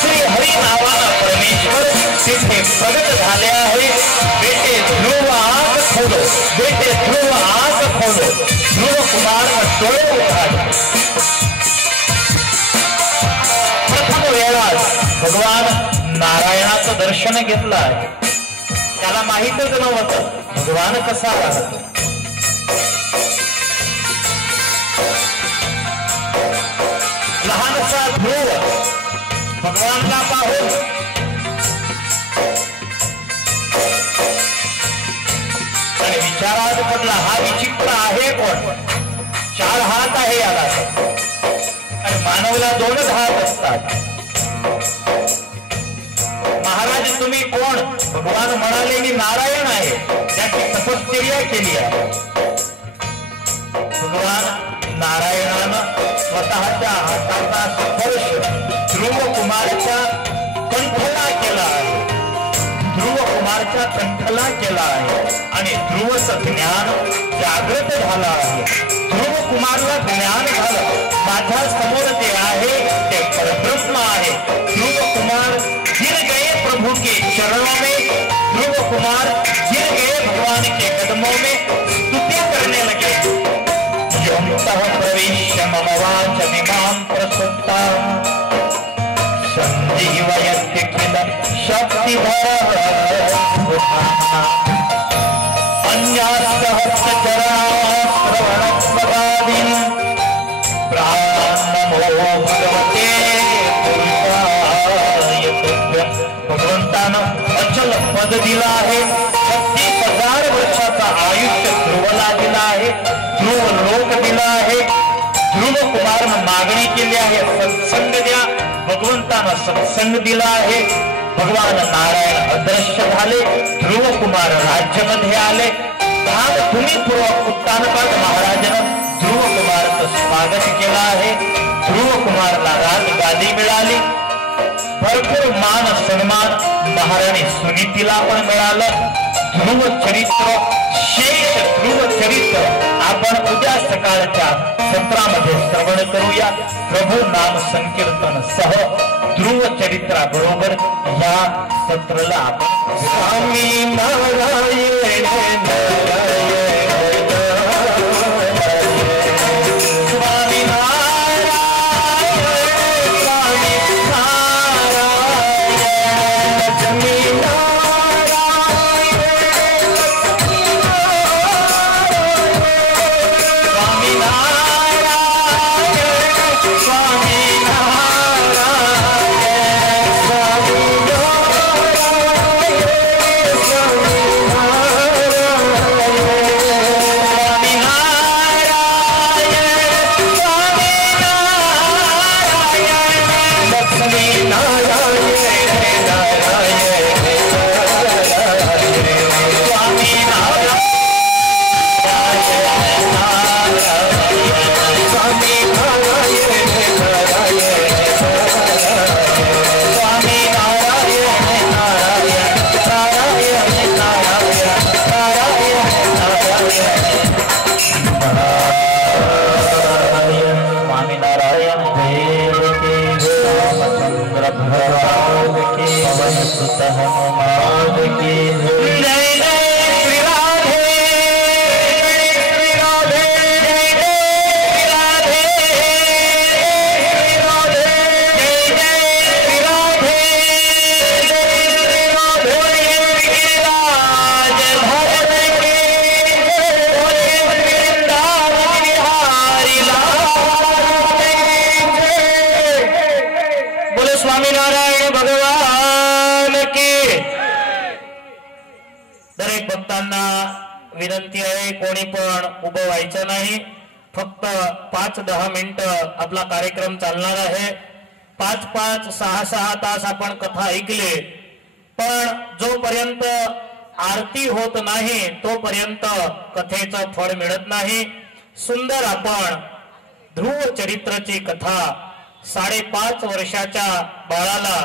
श्री हरी नावानं परमेश्वर तिथे प्रगट झाले आहे. बेटे ध्रुव आग खोलो, बेटे ध्रुव आग खोलो. ध्रुव कुमार डोळे उघाडले. प्रथम वेळा भगवान नारायणाचं दर्शन घेतलं आहे. त्याला माहीतच नव्हतं भगवान कसा राहतो. लहानसा ध्रुव भगवानला पाहून आणि विचारात पडला हा विचित्र आहे कोण. 4 हात आहे याला आणि मानवला 2 हात असतात. महाराज तुम्ही कोण. भगवान म्हणाले मी नारायण आहे, त्याची तपश्चर्या केली आहे. भगवान नारायणानं स्वतःच्या हाताचा स्पर्श ध्रुव कुमारच्या कंठला केला आहे. ध्रुव कुमारच्या कंठला केला आहे आणि ध्रुवचं ज्ञान जागृत झालं आहे. ध्रुव कुमारला ज्ञान झालं माझ्या समोर जे आहे ते परब्रह्म आहे. ध्रुव कुमार गिर गए प्रभु के चरणों में. ध्रुव कुमार गिर गए भगवान के कदमों में, स्तुति करने लगे. प्रवेश्य मम वाचमिमां प्रसुप्तां संजीवयति किल शक्तिधरः अन्यास्तः चराः श्रवणस्वगादीन् प्राणनमो भगवते पुरुषाय तुभ्यं. भगवंतानं अचल पद दिला आहे. 36,000 वर्षाचा आयुष्य ध्रुवला दिला आहे. ध्रुव लोक दिला आहे. ध्रुव कुमारनं मागणी केली आहे सत्संग द्या. भगवंतानं सत्संग दिला आहे. भगवान नारायण अदृश्य झाले. ध्रुव कुमार राज्यामध्ये आले. भाग भूमिपूर्वक उत्तानपाद महाराजानं ध्रुव कुमारचं स्वागत केलं आहे. ध्रुव कुमारला राजगादी मिळाली. भरपूर मान सन्मान महाराणी सुनीतीला पण मिळालं. ध्रुव चरित्र शेष ध्रुव चरित्र आपण उद्या सकाळच्या सत्रामध्ये श्रवण करूया. प्रभू नाम संकीर्तन सह ध्रुव चरित्राबरोबर या सत्राला आपण स्वामी नारायण भगवान के पवन सुत हनुमान विनंती आहे, कोणी पण उभं व्हायचं नाही. फक्त 5-10 मिनिटं आपला कार्यक्रम चालणार आहे. 5-5, 6-6 तास आपण कथा ऐकले, पण जोपर्यंत आरती होत नाही तोपर्यंत कथेचं फळ मिळत नाही. सुंदर आपण ध्रुव चरित्राची कथा 5.5 वर्षाच्या बाळाला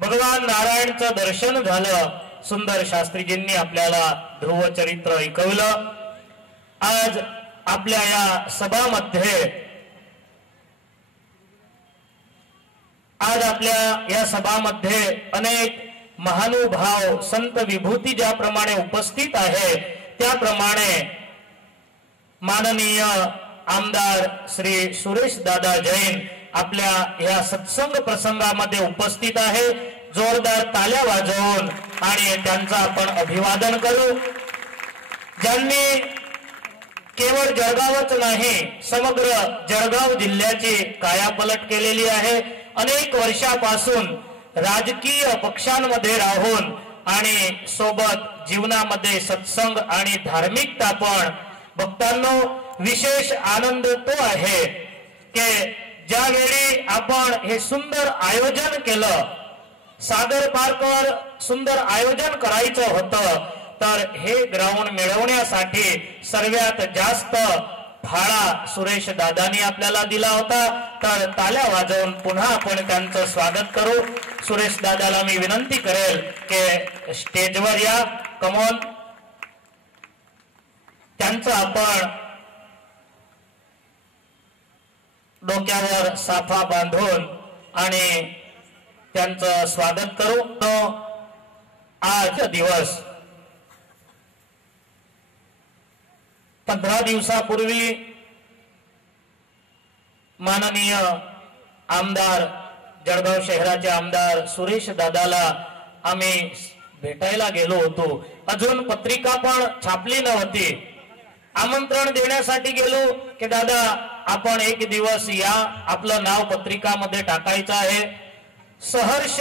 भगवान नारायणचं दर्शन झालं. सुंदर शास्त्रीजींनी आपल्याला ध्रुव चरित्र ऐकवलं. आज आपल्या या सभामध्ये अनेक महानुभाव संत विभूती ज्याप्रमाणे उपस्थित आहे त्याप्रमाणे माननीय आमदार श्री सुरेश दादा जैन आपल्या या सत्संग प्रसंगामध्ये उपस्थित आहे. जोरदार ताल्या वाजवून आणि त्यांचं आपण अभिवादन करू. ज्यांनी केवळ जळगावच नाही समग्र जळगाव जिल्ह्याची कायापलट केलेली आहे. अनेक वर्षापासून राजकीय पक्षांमध्ये राहून आणि सोबत जीवनामध्ये सत्संग आणि धार्मिकता पण. भक्तांनो, विशेष आनंद तो आहे की ज्यावेळी आपण हे सुंदर आयोजन केलं, सागर पार्कवर सुंदर आयोजन करायचं होतं, तर हे ग्राउंड मिळवण्यासाठी सर्वात जास्त फाळा सुरेश दादांनी आपल्याला दिला होता. तर ताल्या वाजवून पुन्हा आपण त्यांचं स्वागत करू. सुरेश दादाला मी विनंती करेल की स्टेजवर या. कमॉन, त्यांचं आपण डोक्यावर साफा बांधून आणि त्यांचं स्वागत करू. आज दिवस 15 दिवसापूर्वी माननीय आमदार जळगाव शहराचे आमदार सुरेश दादाला आम्ही भेटायला गेलो होतो. अजून पत्रिका पण छापली नव्हती. आमंत्रण देण्यासाठी गेलो की दादा आपण एक दिवस या, आपलं नाव पत्रिकामध्ये टाकायचं आहे. सहर्ष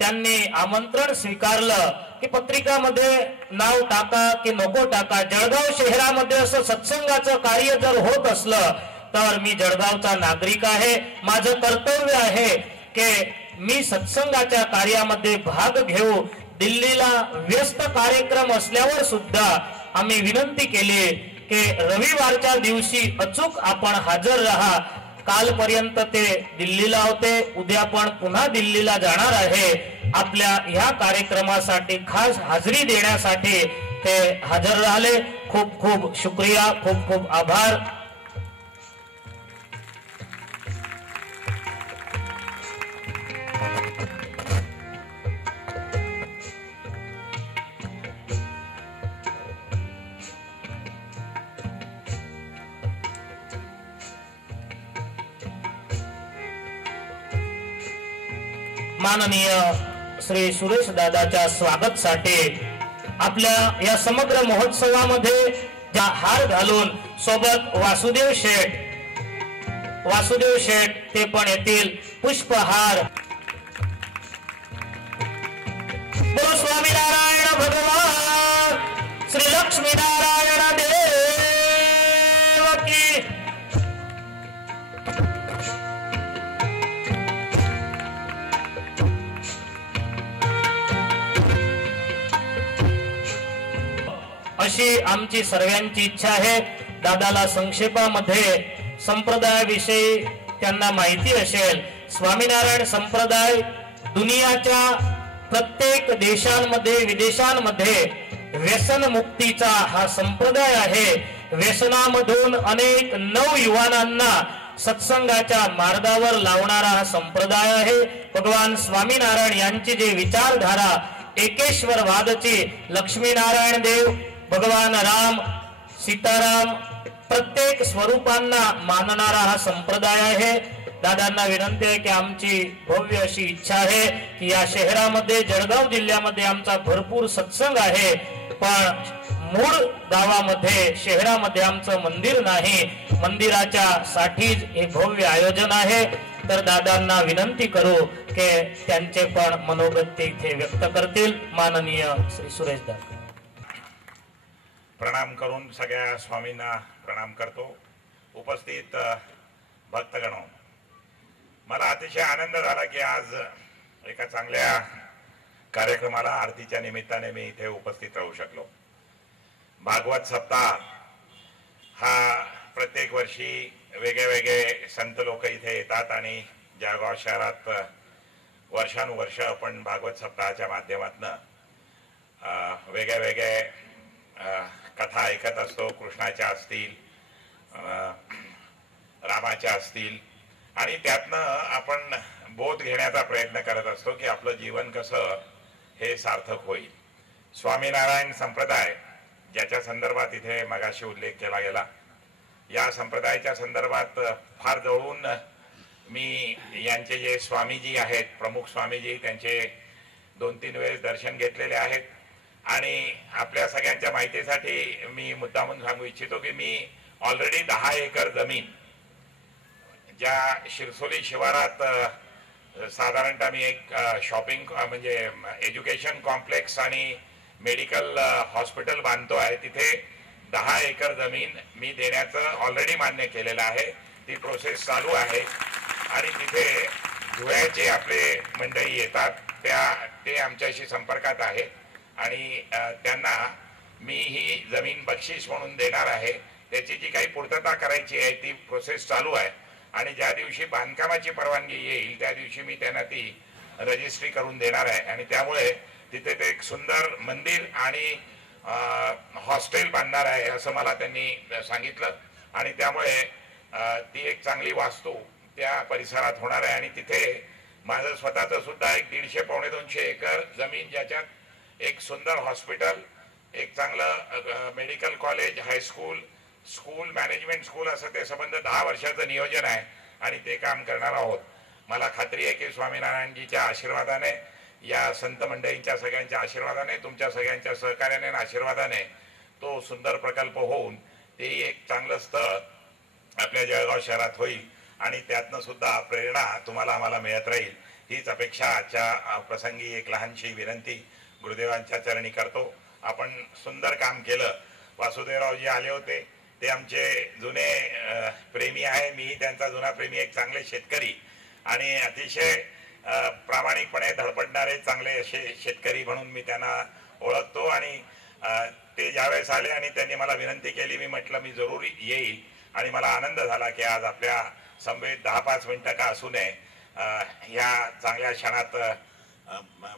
त्यांनी आमंत्रण स्वीकारलं की पत्रिकामध्ये नाव टाका की नको टाका, जळगाव शहरामध्ये असं सत्संगाचं कार्य जर होत असलं तर मी जळगावचा नागरिक आहे. माझं कर्तव्य आहे की मी सत्संगाच्या कार्यामध्ये भाग घेऊ. दिल्लीला व्यस्त कार्यक्रम असल्यावर सुद्धा आम्ही विनंती केली की रविवारच्या दिवशी अचूक आपण हजर राहा. कालपर्यंत ते दिल्लीला होते, उद्या पण पुन्हा दिल्लीला जाणार आहे. आपल्या ह्या कार्यक्रमासाठी खास हाजरी देण्यासाठी ते हजर राहिले. खूप खूप शुक्रिया, खूप खूप आभार. माननीय श्री सुरेश दादाच्या स्वागतासाठी आपल्या या समग्र महोत्सवामध्ये ज्या हार घालून सोबत वासुदेव शेठ ते पण येतील. पुष्पहार. बोलो स्वामीनारायण भगवान श्री लक्ष्मीनारायण देव की. अशी आमची सर्वांची इच्छा आहे. दादाला संक्षेपामध्ये संप्रदायाविषयी त्यांना माहिती असेल. स्वामीनारायण संप्रदाय दुनियाच्या प्रत्येक देशांमध्ये विदेशांमध्ये व्यसन मुक्तीचा हा संप्रदाय आहे. व्यसनामधून अनेक नवयुवानांना सत्संगाच्या मार्गावर लावणारा हा संप्रदाय आहे. भगवान स्वामीनारायण यांची जी विचारधारा एकेश्वरवादाची, लक्ष्मीनारायण देव, भगवान राम, सीताराम प्रत्येक स्वरूपांना मानणारा हा संप्रदाय आहे. दादांना विनंती आहे की आमची भव्य अशी इच्छा आहे की या शहरामध्ये जळगाव जिल्ह्यामध्ये आमचा भरपूर सत्संग आहे, पण मूळ गावामध्ये शहरामध्ये आमचं मंदिर नाही. मंदिराच्या साठीच हे भव्य आयोजन आहे. तर दादांना विनंती करू की त्यांचे पण मनोगत ते इथे व्यक्त करतील. माननीय श्री सुरेश दादा. प्रणाम करून सगळ्या स्वामींना प्रणाम करतो. उपस्थित भक्तगणो, मला अतिशय आनंद झाला की आज एका चांगल्या कार्यक्रमाला आरतीच्या निमित्ताने मी इथे उपस्थित राहू शकलो. भागवत सप्ताह हा प्रत्येक वर्षी वेगळे वेगळे संत लोक इथे येतात आणि जळगाव शहरात वर्षानुवर्ष आपण भागवत सप्ताहाच्या माध्यमातून वेगळे वेगळे कथा ऐकत असतो. कृष्णाच्या असतील, रामाच्या असतील, आणि त्यातनं आपण बोध घेण्याचा प्रयत्न करत असतो की आपलं जीवन कसं हे सार्थक होईल. स्वामीनारायण संप्रदाय ज्याच्या संदर्भात इथे मगाशी उल्लेख केला गेला, या संप्रदायाच्या संदर्भात फार जवळून मी यांचे जे स्वामीजी आहेत, प्रमुख स्वामीजी, त्यांचे 2-3 वेळेस दर्शन घेतलेले आहेत. आणि आपल्या सगळ्यांच्या माहितीसाठी मी मुद्दामून सांगू इच्छितो की मी ऑलरेडी 10 एकर जमीन ज्या शिरसोली शिवारात साधारणतः मी एक शॉपिंग म्हणजे एज्युकेशन कॉम्प्लेक्स आणि मेडिकल हॉस्पिटल बांधतो आहे, तिथे 10 एकर जमीन मी देण्याचं ऑलरेडी मान्य केलेलं आहे. ती प्रोसेस चालू आहे आणि तिथे धुळ्याचे आपले मंडळी येतात, ते आमच्याशी संपर्कात आहेत आणि त्यांना मी ही जमीन बक्षीस म्हणून देणार आहे. त्याची जी काही पूर्तता करायची आहे ती प्रोसेस चालू आहे आणि ज्या दिवशी बांधकामाची परवानगी येईल त्या दिवशी मी त्यांना ती रजिस्ट्री करून देणार आहे. आणि त्यामुळे तिथे ते एक सुंदर मंदिर आणि हॉस्टेल बांधणार आहे असं मला त्यांनी सांगितलं. आणि त्यामुळे ती एक चांगली वास्तू त्या परिसरात होणार आहे. आणि तिथे माझं स्वतःचं सुद्धा एक 150-200 एकर जमीन, ज्याच्यात एक सुंदर हॉस्पिटल, एक चांगलं medical college, high school, school, management school, असं ते संबंध 10 वर्षाचं नियोजन आहे आणि ते काम करणार आहोत. मला खात्री आहे की स्वामीनारायणजीच्या आशीर्वादाने, या संत मंडळींच्या सगळ्यांच्या आशीर्वादाने, तुमच्या सगळ्यांच्या सहकार्याने आणि आशीर्वादाने तो सुंदर प्रकल्प होऊन तेही एक चांगलं स्थळ आपल्या जळगाव शहरात होईल आणि त्यातनं सुद्धा प्रेरणा तुम्हाला आम्हाला मिळत राहील, हीच अपेक्षा आजच्या प्रसंगी एक लहानशी विनंती गुरुदेवांच्या चरणी करतो. आपण सुंदर काम केलं. वासुदेवरावजी आले होते, ते आमचे जुने प्रेमी आहे, मीही त्यांचा जुना प्रेमी, एक चांगले शेतकरी आणि अतिशय प्रामाणिकपणे धडपडणारे चांगले असे शेतकरी म्हणून मी त्यांना ओळखतो. आणि ते ज्यावेळेस आले आणि त्यांनी मला विनंती केली, मी म्हटलं मी जरूर येईल. आणि मला आनंद झाला की आज आपल्या समवेत 10-5 मिनिटं का असू नये ह्या चांगल्या क्षणात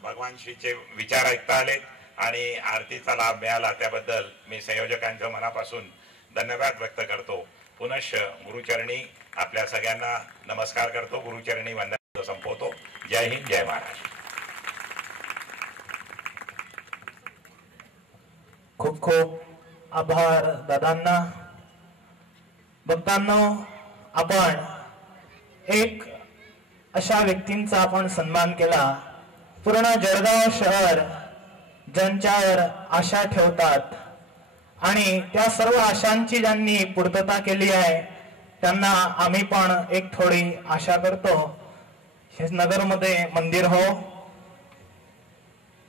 भगवान श्रीचे विचार ऐकता आलेत आणि आरतीचा लाभ मिळाला. त्याबद्दल मी संयोजकांच्या मनापासून धन्यवाद व्यक्त करतो. पुनश्च गुरुचरणी आपल्या सगळ्यांना नमस्कार करतो. गुरुचरणी वंदन संपवतो. जय हिंद, जय महाराष्ट्र. खूप खूप आभार दादांना. भक्तांनो, आपण एक अशा व्यक्तींचा आपण सन्मान केला. पूर्ण जळगाव शहर ज्यांच्यावर आशा ठेवतात आणि त्या सर्व आशांची ज्यांनी पूर्तता केली आहे त्यांना आम्ही पण एक थोडी आशा करतो, हे नगरमध्ये मंदिर हो.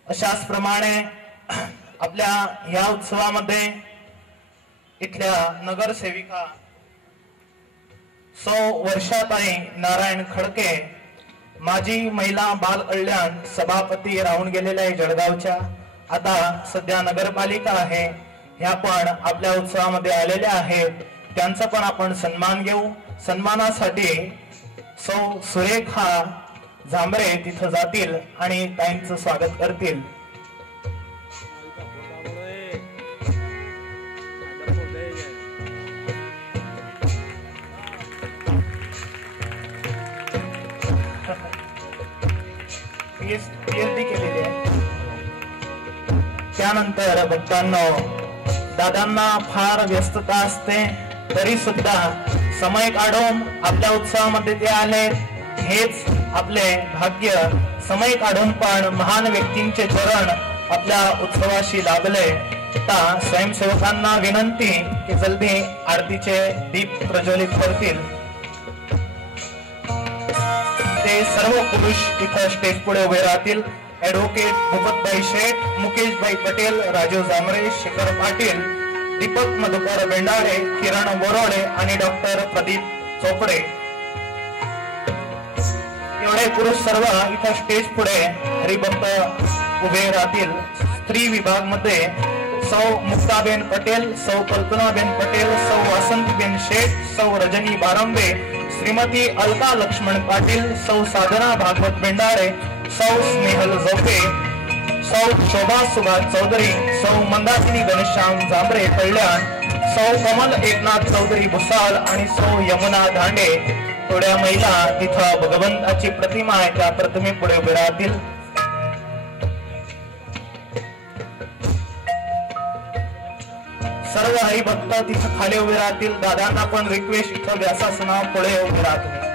अशाच प्रमाणे आपल्या या उत्सवामध्ये इथल्या नगरसेविका सौ वर्षाताई नारायण खडके, माजी महिला बाल कल्याण सभापती राहून गेलेल्या आहे जळगावच्या, आता सध्या नगरपालिका आहे, ह्या पण आपल्या उत्सवामध्ये आलेल्या आहेत. त्यांचा पण आपण सन्मान घेऊ. सन्मानासाठी सौ सुरेखा झांबरे तिथं जातील आणि ताईंचं स्वागत करतील. केलेली आहे. त्यानंतर भक्तांनो, दादांना फार व्यस्तता असते तरी सुद्धा समय काढून आपल्या उत्सवामध्ये ते आले, हेच आपले भाग्य. समय काढून पण महान व्यक्तींचे चरण आपल्या उत्सवाशी लाभले. आता स्वयंसेवकांना विनंती की जल्दी आरतीचे दीप प्रज्वलित करतील. ते सर्व पुरुष तिथं स्टेज पुढे उभे राहतील. ऍडव्होकेट भूपतभाई शेठ, मुकेशभाई पटेल, राजीव जांभरे, शेखर पाटील दीपक मधुकर बेंडाळे, किरण बोरोळे आणि डॉक्टर प्रदीप चोपडे एवढे पुरुष सर्व इथं स्टेज पुढे हरिभक्त उभे राहतील. स्त्री विभाग मध्ये सौ मुक्ताबेन पटेल, सौ कल्पनाबेन पटेल, सौ वासंतीबेन शेठ, सौ रजनी बारंबे, श्रीमती अलका लक्ष्मण पाटील, सौ साधना भागवत बेंडाळे, सौ स्नेहल जोपे, सौ शोभा सुभाष चौधरी, सौ मंदाकिनी घनश्याम जांभरे कल्याण, सौ कमल एकनाथ चौधरी भुसाल आणि सौ यमुना धांडे थोड्या महिला तिथं भगवंताची प्रतिमा आहे त्या प्रतिमे पुढे उभे राहतील. सर्व हरिभक्त तिथं खाली उभे राहतील. दादांना पण रिक्वेस्ट इथं व्यासासना पुढे उभे राहतील.